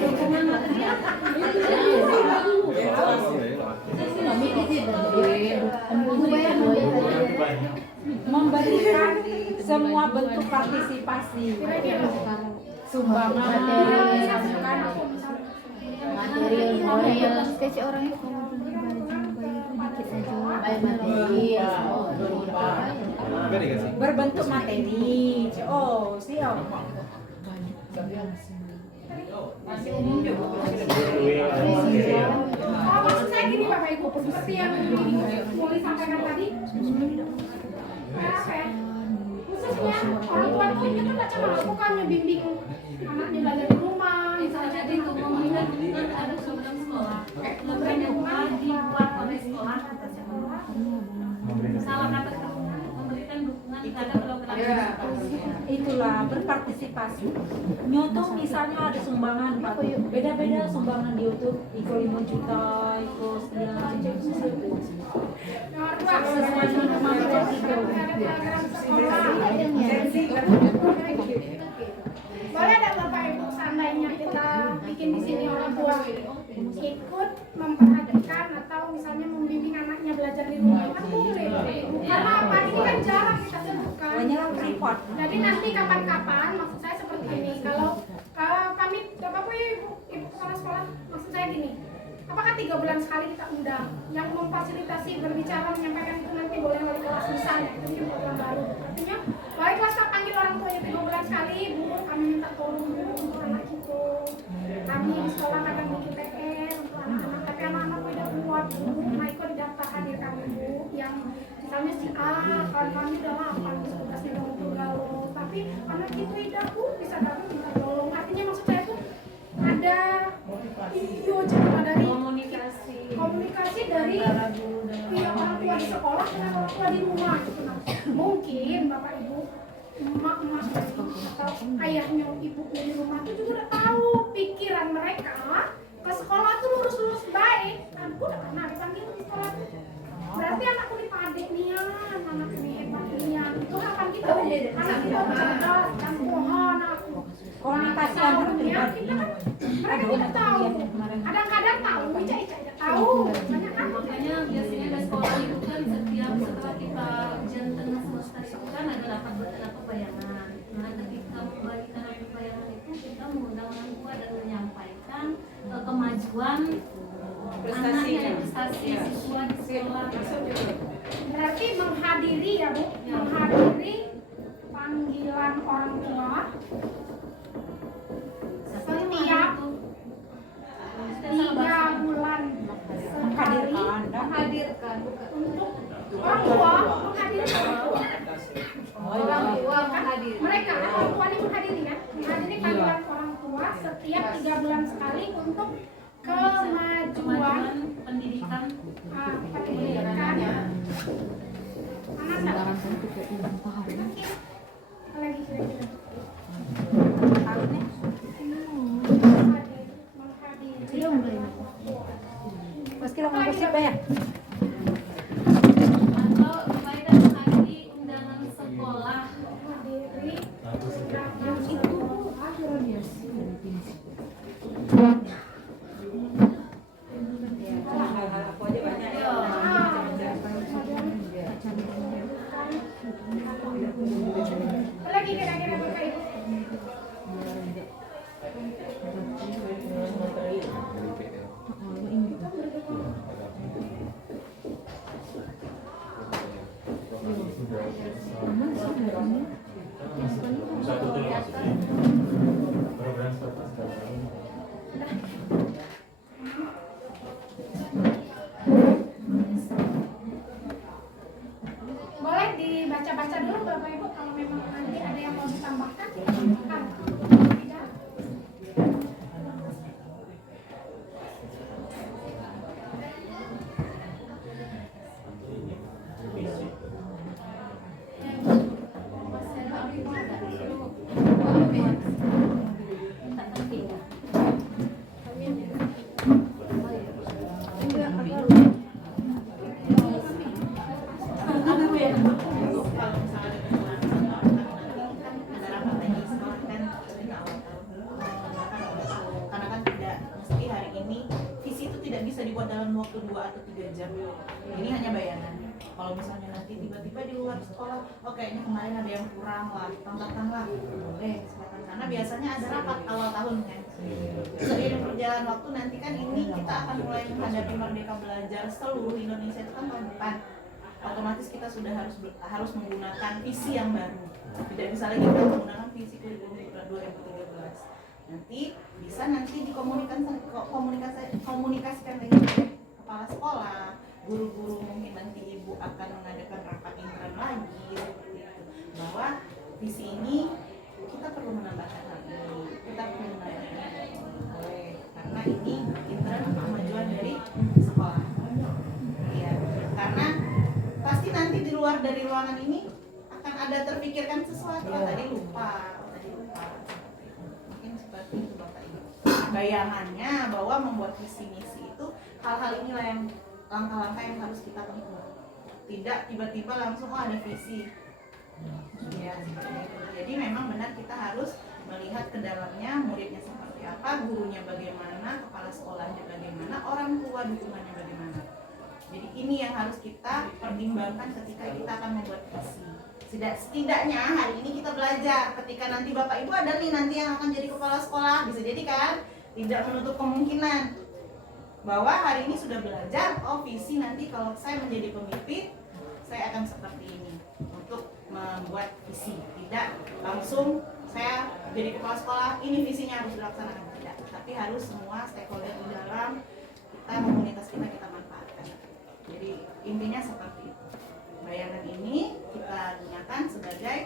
Dukungan material Memberikan semua bentuk partisipasi. Sumbangan, Kece orangnya kalau beli baju dikit aja. berbentuk materi. Oh, siap. Maksud saya gini Bapak Ibu, seperti yang Muli sampaikan tadi, apa ya? Khususnya orang tua tuh itu kan macam bukannya bimbing anaknya belajar di rumah, misalnya jadi untuk memberikan dukungan ada program sekolah, program yang dibuat oleh sekolah, salah kata memberikan dukungan terhadap program Itulah berpartisipasi. Nyontoh misalnya ada sumbangan, Pak. Beda-beda sumbangan di YouTube. Iko 5 juta, Iko sekian. Sesuai dengan kemampuan kita. boleh ada Bapak Ibu seandainya kita bikin di sini orang tua ikut memperhatikan atau misalnya membimbing anaknya belajar di rumah kan boleh. Karena apa ini kan jarang kita sebutkan. Banyak report. Jadi nanti kapan-kapan maksud saya seperti ini. Kalau kami Bapak Ibu kepala sekolah maksud saya gini. Apakah 3 bulan sekali kita undang yang memfasilitasi berbicara menyampaikan itu nanti boleh wali kelas misalnya itu program baru. Artinya wali kelas panggil orang tuanya 3 bulan sekali, Bu kami minta tolong Bu untuk anak itu. Kami di sekolah kadang bikin PR untuk anak-anak, tapi anak-anak tidak buat Bu. Nah itu didaftar hadir kami Bu yang misalnya si A kawan-kawan udah hafal tugasnya udah tunggal tapi anak itu tidak Bu bisa kami minta tolong. Artinya maksud saya tuh ada cerita dari komunikasi dari orang tua di sekolah dengan orang tua di rumah gitu. Nah, mungkin Bapak Ibu emak-emak atau ayahnya ibunya di rumah itu juga udah tahu pikiran mereka ke sekolah tuh lurus-lurus baik. Aku udah pernah dipanggil di sekolah tuh. Berarti anakku di padek nih, anakku nih hebat nih. Itu harapan kita. Anak kita cerdas dan pohon aku. Komunikasi antar pribadi. Mereka tidak tahu. Kadang-kadang tahu, Ica tidak tahu. Banyak kan? makanya biasanya di sekolah itu kan setiap setelah kita ujian tengah semester itu kan ada rapat bayangan. Nah ketika membagikan rapat bayangan itu kita mengundang orang tua dan menyampaikan kemajuan Prestasi. anaknya, prestasi siswa di sekolah. Berarti menghadiri ya Bu, menghadiri panggilan orang tua setiap 3 bulan sekali Menghadirkan. untuk orang tua menghadiri orang tua mereka orang tua ini menghadiri kan menghadiri panggilan orang tua setiap 3 bulan sekali untuk kemajuan pendidikan pendidikan anak lagi kira-kira Mas kira mau bersih ya? atau faedah menghadiri undangan sekolah. waktu 2 atau 3 jam. Ini hanya bayangan. Kalau misalnya nanti tiba-tiba di luar sekolah, oh kayaknya kemarin ada yang kurang lah, tambahkanlah, boleh silakan. Karena biasanya ada rapat awal tahun kan. Seiring berjalan waktu nanti kan ini kita akan mulai menghadapi Merdeka Belajar seluruh Indonesia itu kan tahun depan. Otomatis kita sudah harus menggunakan visi yang baru. Tidak bisa lagi kita menggunakan visi kurikulum 2013. Nanti bisa dikomunikasikan dengan kepala sekolah, guru-guru, mungkin nanti ibu akan mengadakan rapat intern lagi seperti itu, bahwa visi ini kita perlu menambahkan hal ini, kita perlu menambahkan hal ini, karena ini intern kemajuan dari sekolah. Ya, karena pasti nanti di luar dari ruangan ini akan ada terpikirkan sesuatu. Tadi lupa. Mungkin seperti itu Bapak Ibu. Bayangannya bahwa membuat visi misi itu hal-hal inilah yang langkah-langkah yang harus kita tempuh. Tidak tiba-tiba langsung ada visi. Ya, seperti itu. Jadi memang benar kita harus melihat ke dalamnya, muridnya seperti apa, gurunya bagaimana, kepala sekolahnya bagaimana, orang tua dukungannya bagaimana. Jadi ini yang harus kita pertimbangkan ketika kita akan membuat visi. Setidaknya hari ini kita belajar, ketika nanti Bapak Ibu ada nih nanti yang akan jadi kepala sekolah, bisa jadi kan? Tidak menutup kemungkinan bahwa hari ini sudah belajar, oh visi nanti kalau saya menjadi pemimpin, saya akan seperti ini untuk membuat visi. Tidak langsung saya jadi kepala sekolah, ini visinya harus dilaksanakan, tidak. Tapi harus semua stakeholder di dalam komunitas kita manfaatkan. Jadi intinya seperti itu. Bayangan ini kita gunakan sebagai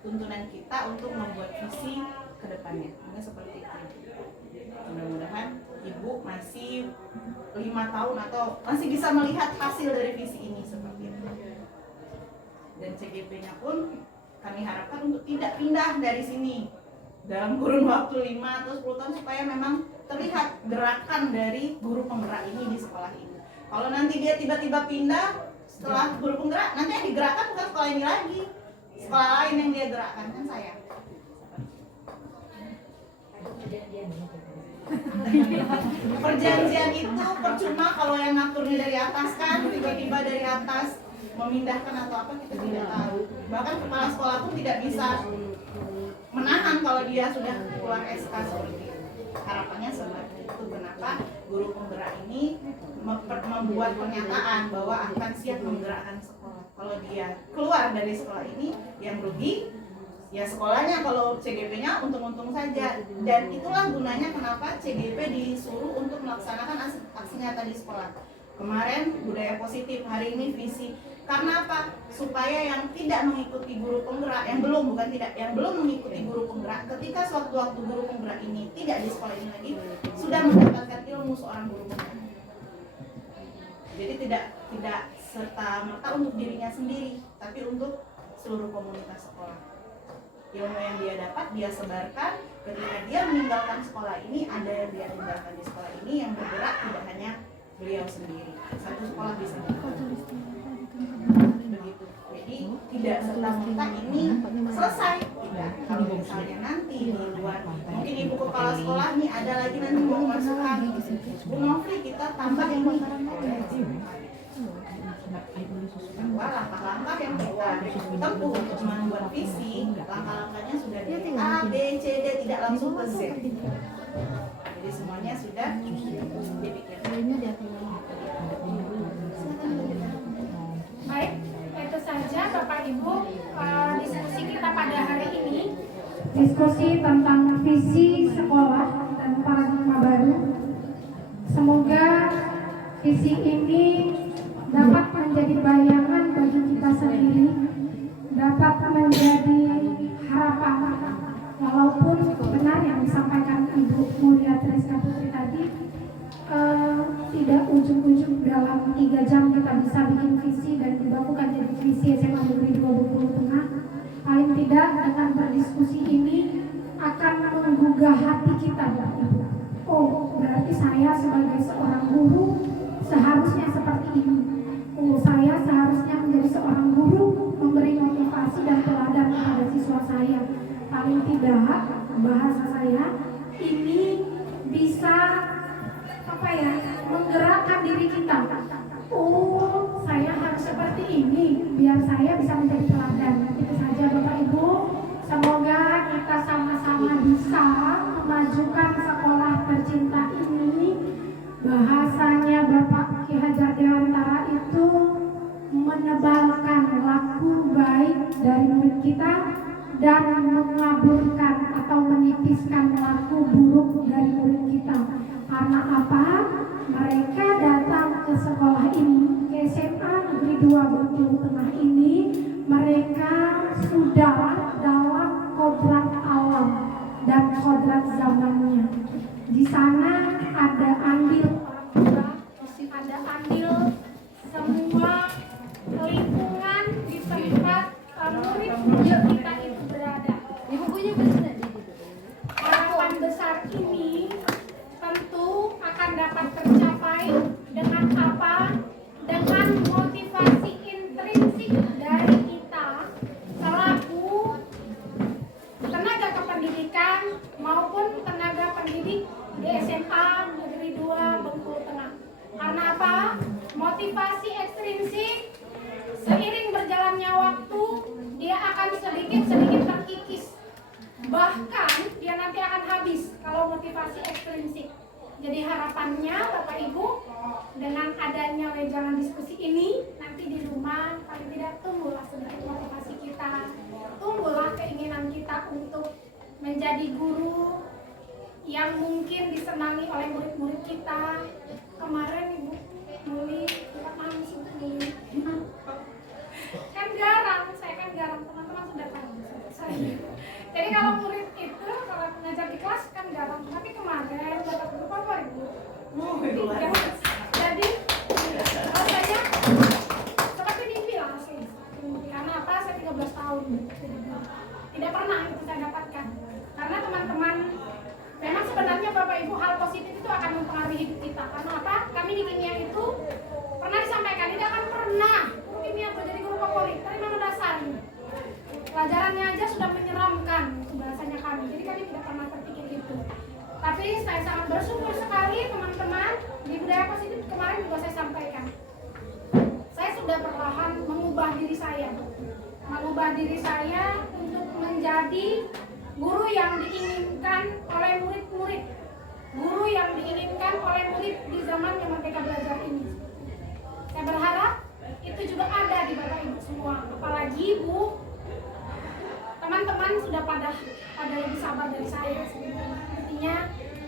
tuntunan kita untuk membuat visi ke depannya. Ini seperti itu. Mudah-mudahan Ibu masih 5 tahun atau masih bisa melihat hasil dari visi ini seperti itu. Dan CGP-nya pun kami harapkan untuk tidak pindah dari sini dalam kurun waktu 5 atau 10 tahun supaya memang terlihat gerakan dari guru penggerak ini di sekolah ini. Kalau nanti dia tiba-tiba pindah setelah guru penggerak, nanti yang digerakkan bukan sekolah ini lagi, sekolah lain yang dia gerakkan, kan saya. Perjanjian itu percuma kalau yang ngaturnya dari atas kan, tiba-tiba dari atas memindahkan atau apa kita tidak tahu. Bahkan kepala sekolah pun tidak bisa menahan kalau dia sudah keluar SK seperti itu. Harapannya seperti itu. Kenapa guru penggerak ini membuat pernyataan bahwa akan siap menggerakkan sekolah. Kalau dia keluar dari sekolah ini, yang rugi ya sekolahnya. Kalau CGP-nya untung-untung saja. Dan itulah gunanya kenapa CGP disuruh untuk melaksanakan aksi nyata di sekolah. Kemarin budaya positif, hari ini visi. Karena apa? Supaya yang tidak mengikuti guru penggerak, yang belum mengikuti guru penggerak, ketika sewaktu-waktu guru penggerak ini tidak di sekolah ini lagi, sudah mendapatkan ilmu seorang guru penggerak. Jadi tidak serta-merta untuk dirinya sendiri, tapi untuk seluruh komunitas sekolah. Ilmu yang dia dapat, dia sebarkan. Ketika dia meninggalkan sekolah ini, ada yang dia tinggalkan di sekolah ini yang bergerak, tidak hanya beliau sendiri. Satu sekolah bisa begitu. Jadi tidak serta-merta ini selesai. Tidak. Kalau misalnya nanti di luar, mungkin ibu kepala sekolah nih ada lagi nanti mau masukkan Bu Novri, kita tambah ini. Bahwa langkah-langkah yang kita tempuh untuk membuat visi, langkah-langkahnya sudah dari A, B, C, D, tidak langsung ke Z. Jadi semuanya sudah dipikirkan. Baik, itu saja Bapak Ibu diskusi kita pada hari ini. Diskusi tentang visi sekolah dan paradigma baru. Semoga visi ini dapat menjadi bayangan bagi kita sendiri, dapat menjadi harapan. Walaupun benar yang disampaikan Ibu Mulia Triska Putri tadi, tidak ujung-ujung dalam 3 jam kita bisa bikin visi dan dibakukan jadi visi SMA Negeri 20 Tengah. Paling tidak dengan berdiskusi ini akan menggugah hati kita, Bapak Ibu. Oh, berarti saya sebagai seorang guru seharusnya seperti ini. Oh, saya seharusnya menjadi seorang guru, memberi motivasi dan teladan kepada siswa saya. Paling tidak bahasa saya ini bisa menggerakkan diri kita sekolah tercinta ini, bahasanya Bapak Ki Hajar Dewantara itu menebalkan laku baik dari murid kita dan mengaburkan atau menipiskan laku buruk dari murid kita. Karena apa? Mereka datang ke sekolah ini, ke SMA Negeri 2 Bengkulu Tengah ini, mereka sudah dalam kodrat alam dan kodrat zamannya. Di sana ada andil ada andil semua lingkungan di tempat murid kita itu berada. Harapan besar ini tentu akan dapat tercapai dengan apa? Dengan motivasi intrinsik dari kita selaku tenaga kependidikan maupun tenaga pendidik di SMA Negeri 2 Bengkulu Tengah. Karena apa? Motivasi ekstrinsik seiring berjalannya waktu dia akan sedikit-sedikit terkikis. Bahkan dia nanti akan habis kalau motivasi ekstrinsik. Jadi harapannya Bapak Ibu dengan adanya wejangan diskusi ini nanti di rumah paling tidak tumbuhlah sedikit motivasi kita, tumbuhlah keinginan kita untuk menjadi guru yang mungkin disenangi oleh murid-murid kita. Kemarin Ibu Muli tempat nangis Ibu Muli kan garang, saya kan garang, teman-teman sudah tahu saya. Jadi kalau murid itu kalau mengajar di kelas kan garang, tapi kemarin dapat berupa 2000. Jadi rasanya seperti mimpi lah sih. Karena apa? Saya 13 tahun tidak pernah itu saya dapatkan. Karena teman-teman memang sebenarnya Bapak Ibu hal positif itu akan mempengaruhi hidup kita. Karena apa? Kami di kimia itu pernah disampaikan tidak akan pernah guru kimia menjadi guru favorit. Tapi mana dasar pelajarannya aja sudah menyeramkan bahasanya kami. Jadi kami tidak pernah terpikir itu. Tapi saya sangat bersyukur sekali teman-teman di budaya positif kemarin juga saya sampaikan. Saya sudah perlahan mengubah diri saya untuk menjadi guru yang diinginkan oleh murid-murid, guru yang diinginkan oleh murid di zaman yang Merdeka Belajar ini. Saya berharap itu juga ada di Bapak Ibu semua, apalagi Bu, teman-teman sudah pada lebih sabar dari saya. Artinya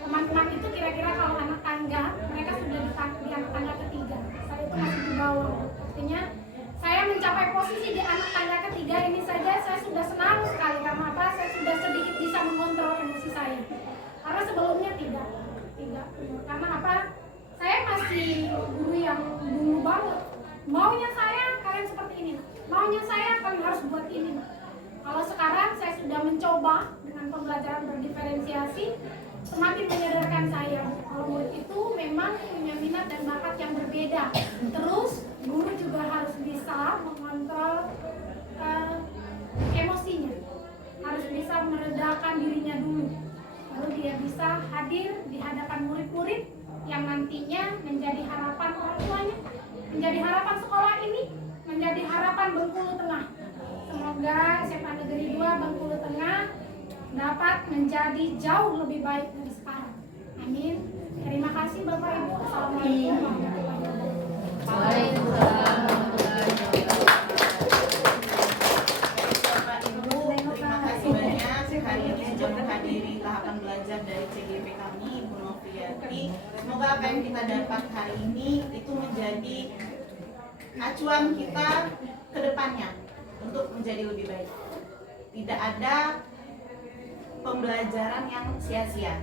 teman-teman itu kira-kira kalau anak tangga, mereka sudah di anak tangga ketiga. Saya itu masih di bawah. Artinya saya mencapai posisi di anak tangga ketiga ini saja saya sudah senang sekali. Karena apa? Saya sudah sedikit bisa mengontrol emosi saya. Karena sebelumnya tidak. Karena apa? Saya masih guru yang dulu banget. Maunya saya kalian seperti ini. Maunya saya kalian harus buat ini. Kalau sekarang saya sudah mencoba dengan pembelajaran berdiferensiasi, semakin menyadarkan saya kalau murid itu memang punya minat dan bakat yang berbeda. Terus guru juga harus bisa mengontrol emosinya, harus bisa meredakan dirinya dulu, baru dia bisa hadir di hadapan murid-murid yang nantinya menjadi harapan orang tuanya, menjadi harapan sekolah ini, menjadi harapan Bengkulu Tengah. Semoga SMA Negeri 2 Bengkulu Tengah dapat menjadi jauh lebih baik dari sekarang. Amin. Terima kasih Bapak Ibu. Assalamualaikum warahmatullahi wabarakatuh. Waalaikumsalam. Bapak Ibu, terima kasih banyak hari ini sudah menghadiri tahapan belajar dari CGP kami, Ibu Noviati. Semoga apa yang kita dapat hari ini itu menjadi acuan kita ke depannya untuk menjadi lebih baik. Tidak ada pembelajaran yang sia-sia.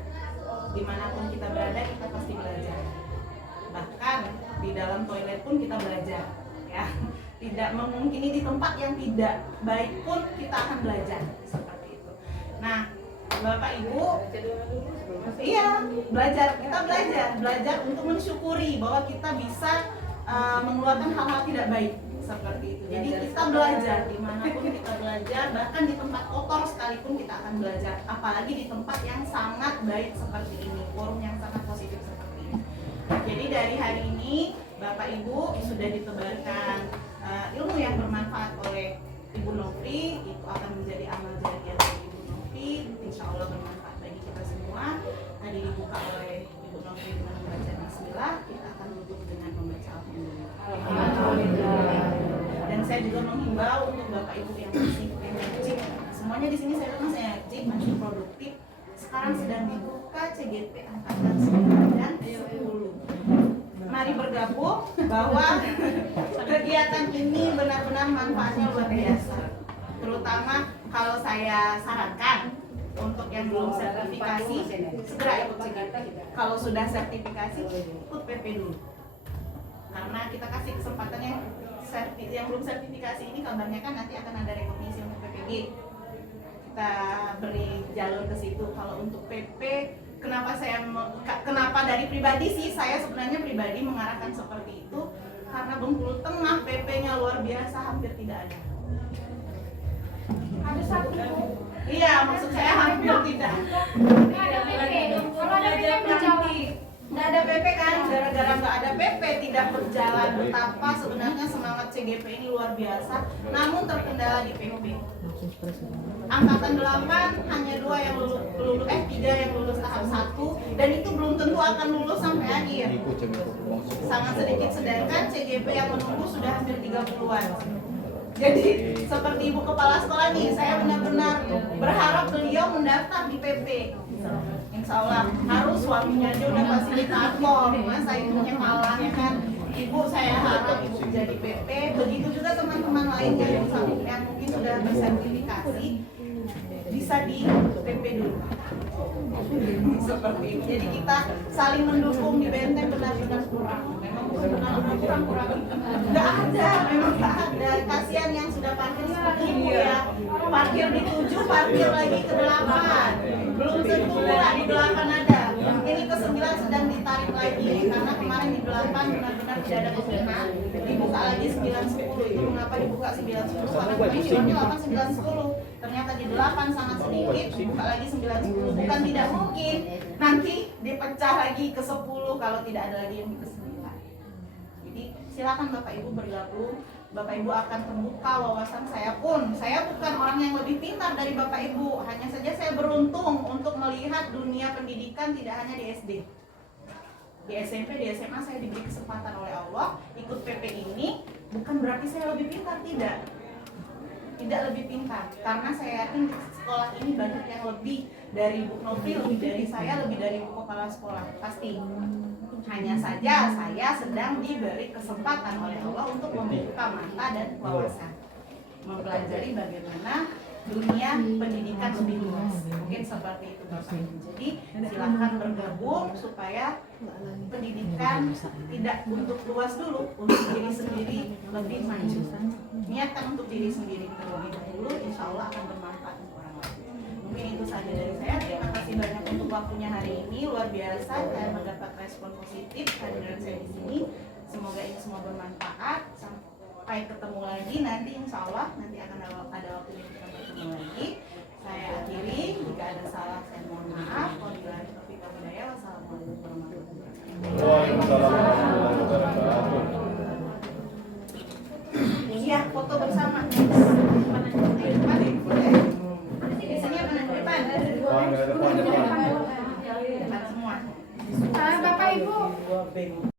Dimanapun kita berada, kita pasti belajar. Bahkan di dalam toilet pun kita belajar, ya. Tidak memungkini di tempat yang tidak baik pun kita akan belajar seperti itu. Nah, Bapak Ibu, iya kita belajar untuk mensyukuri bahwa kita bisa mengeluarkan hal-hal tidak baik seperti itu. Jadi kita belajar dimanapun kita belajar, bahkan di tempat kotor sekalipun kita akan belajar. Apalagi di tempat yang sangat baik seperti ini, forum yang sangat positif seperti ini. Jadi dari hari ini Bapak Ibu sudah ditebarkan ilmu yang bermanfaat oleh Ibu Nofri, itu akan menjadi amal jariah dari Ibu Nofri, insya Allah bermanfaat bagi kita semua. Tadi menghimbau untuk Bapak Ibu yang masih energik, semuanya di sini saya masih energik, masih produktif. Sekarang sedang dibuka CGP angkatan 9 dan 10. Mari bergabung bahwa kegiatan ini benar-benar manfaatnya luar biasa. Terutama kalau saya sarankan untuk yang belum sertifikasi segera ikut CGP. Kalau sudah sertifikasi ikut PP dulu. Karena kita kasih kesempatan yang belum sertifikasi ini, kabarnya kan nanti akan ada rekognisi untuk PPG. Kita beri jalur ke situ. Kalau untuk PP, kenapa dari pribadi sih, saya sebenarnya pribadi mengarahkan seperti itu karena Bengkulu Tengah PP-nya luar biasa, hampir tidak ada. Ada satu. Iya, maksud saya hampir tidak. Ada PP. Kalau ada PP berjalan. Nggak ada PP kan, gara-gara nggak ada PP tidak berjalan. Betapa sebenarnya semangat CGP ini luar biasa, namun terkendala di PP. Angkatan 8 hanya 3 yang lulus tahap 1, dan itu belum tentu akan lulus sampai akhir. Sangat sedikit, sedangkan CGP yang menunggu sudah hampir 30-an. Jadi seperti Ibu Kepala Sekolah nih, saya benar-benar berharap beliau mendaftar di PP. Insya Allah harus suaminya aja udah fasilitator, masa ibunya kalah ya kan. Ibu, saya harap Ibu jadi PP, begitu juga teman-teman lainnya yang mungkin sudah bersertifikasi bisa di PP dulu. Seperti itu. Jadi kita saling mendukung di Benteng benar-benar kurang. Memang bukan benar-benar kurang. Nggak ada, memang nggak ada. Kasihan yang sudah parkir seperti Ibu ya. Parkir di 7, parkir lagi ke 8. Belum tentu pula di 8 ada. Ini ke 9 sedang ditarik lagi karena kemarin di 8 benar-benar tidak ada peminat. Dibuka lagi 9-10. Itu mengapa dibuka 9-10? Karena kemarin jualnya 8-9-10. Ternyata di 8 sangat sedikit, dibuka lagi 9-10. Bukan tidak mungkin nanti dipecah lagi ke 10 kalau tidak ada lagi yang ke 9. Jadi silakan Bapak Ibu bergabung. Bapak Ibu akan terbuka wawasan saya pun. Saya bukan orang yang lebih pintar dari Bapak Ibu. Hanya saja saya beruntung untuk melihat dunia pendidikan tidak hanya di SD. Di SMP, di SMA saya diberi kesempatan oleh Allah ikut PP ini. Bukan berarti saya lebih pintar, tidak. Tidak lebih pintar. Karena saya yakin sekolah ini banyak yang lebih dari Bu Novi, lebih dari saya, lebih dari Bu Kepala Sekolah. Pasti. Hanya saja saya sedang diberi kesempatan oleh Allah untuk membuka mata dan wawasan, mempelajari bagaimana dunia pendidikan lebih luas. Mungkin seperti itu Bapak Ibu. Jadi silakan bergabung supaya pendidikan tidak untuk luas dulu, untuk diri sendiri lebih maju. Niatkan untuk diri sendiri terlebih dahulu, insya Allah akan bermanfaat untuk orang lain. Mungkin itu saja dari saya. Terima kasih banyak untuk waktunya hari ini, luar biasa. Saya mendapat respon positif kehadiran saya di sini. Semoga ini semua bermanfaat. Sampai ketemu lagi nanti, insya Allah nanti akan ada waktunya kita bertemu lagi. Saya akhiri, jika ada salah saya mohon maaf. Wassalamualaikum warahmatullahi wabarakatuh.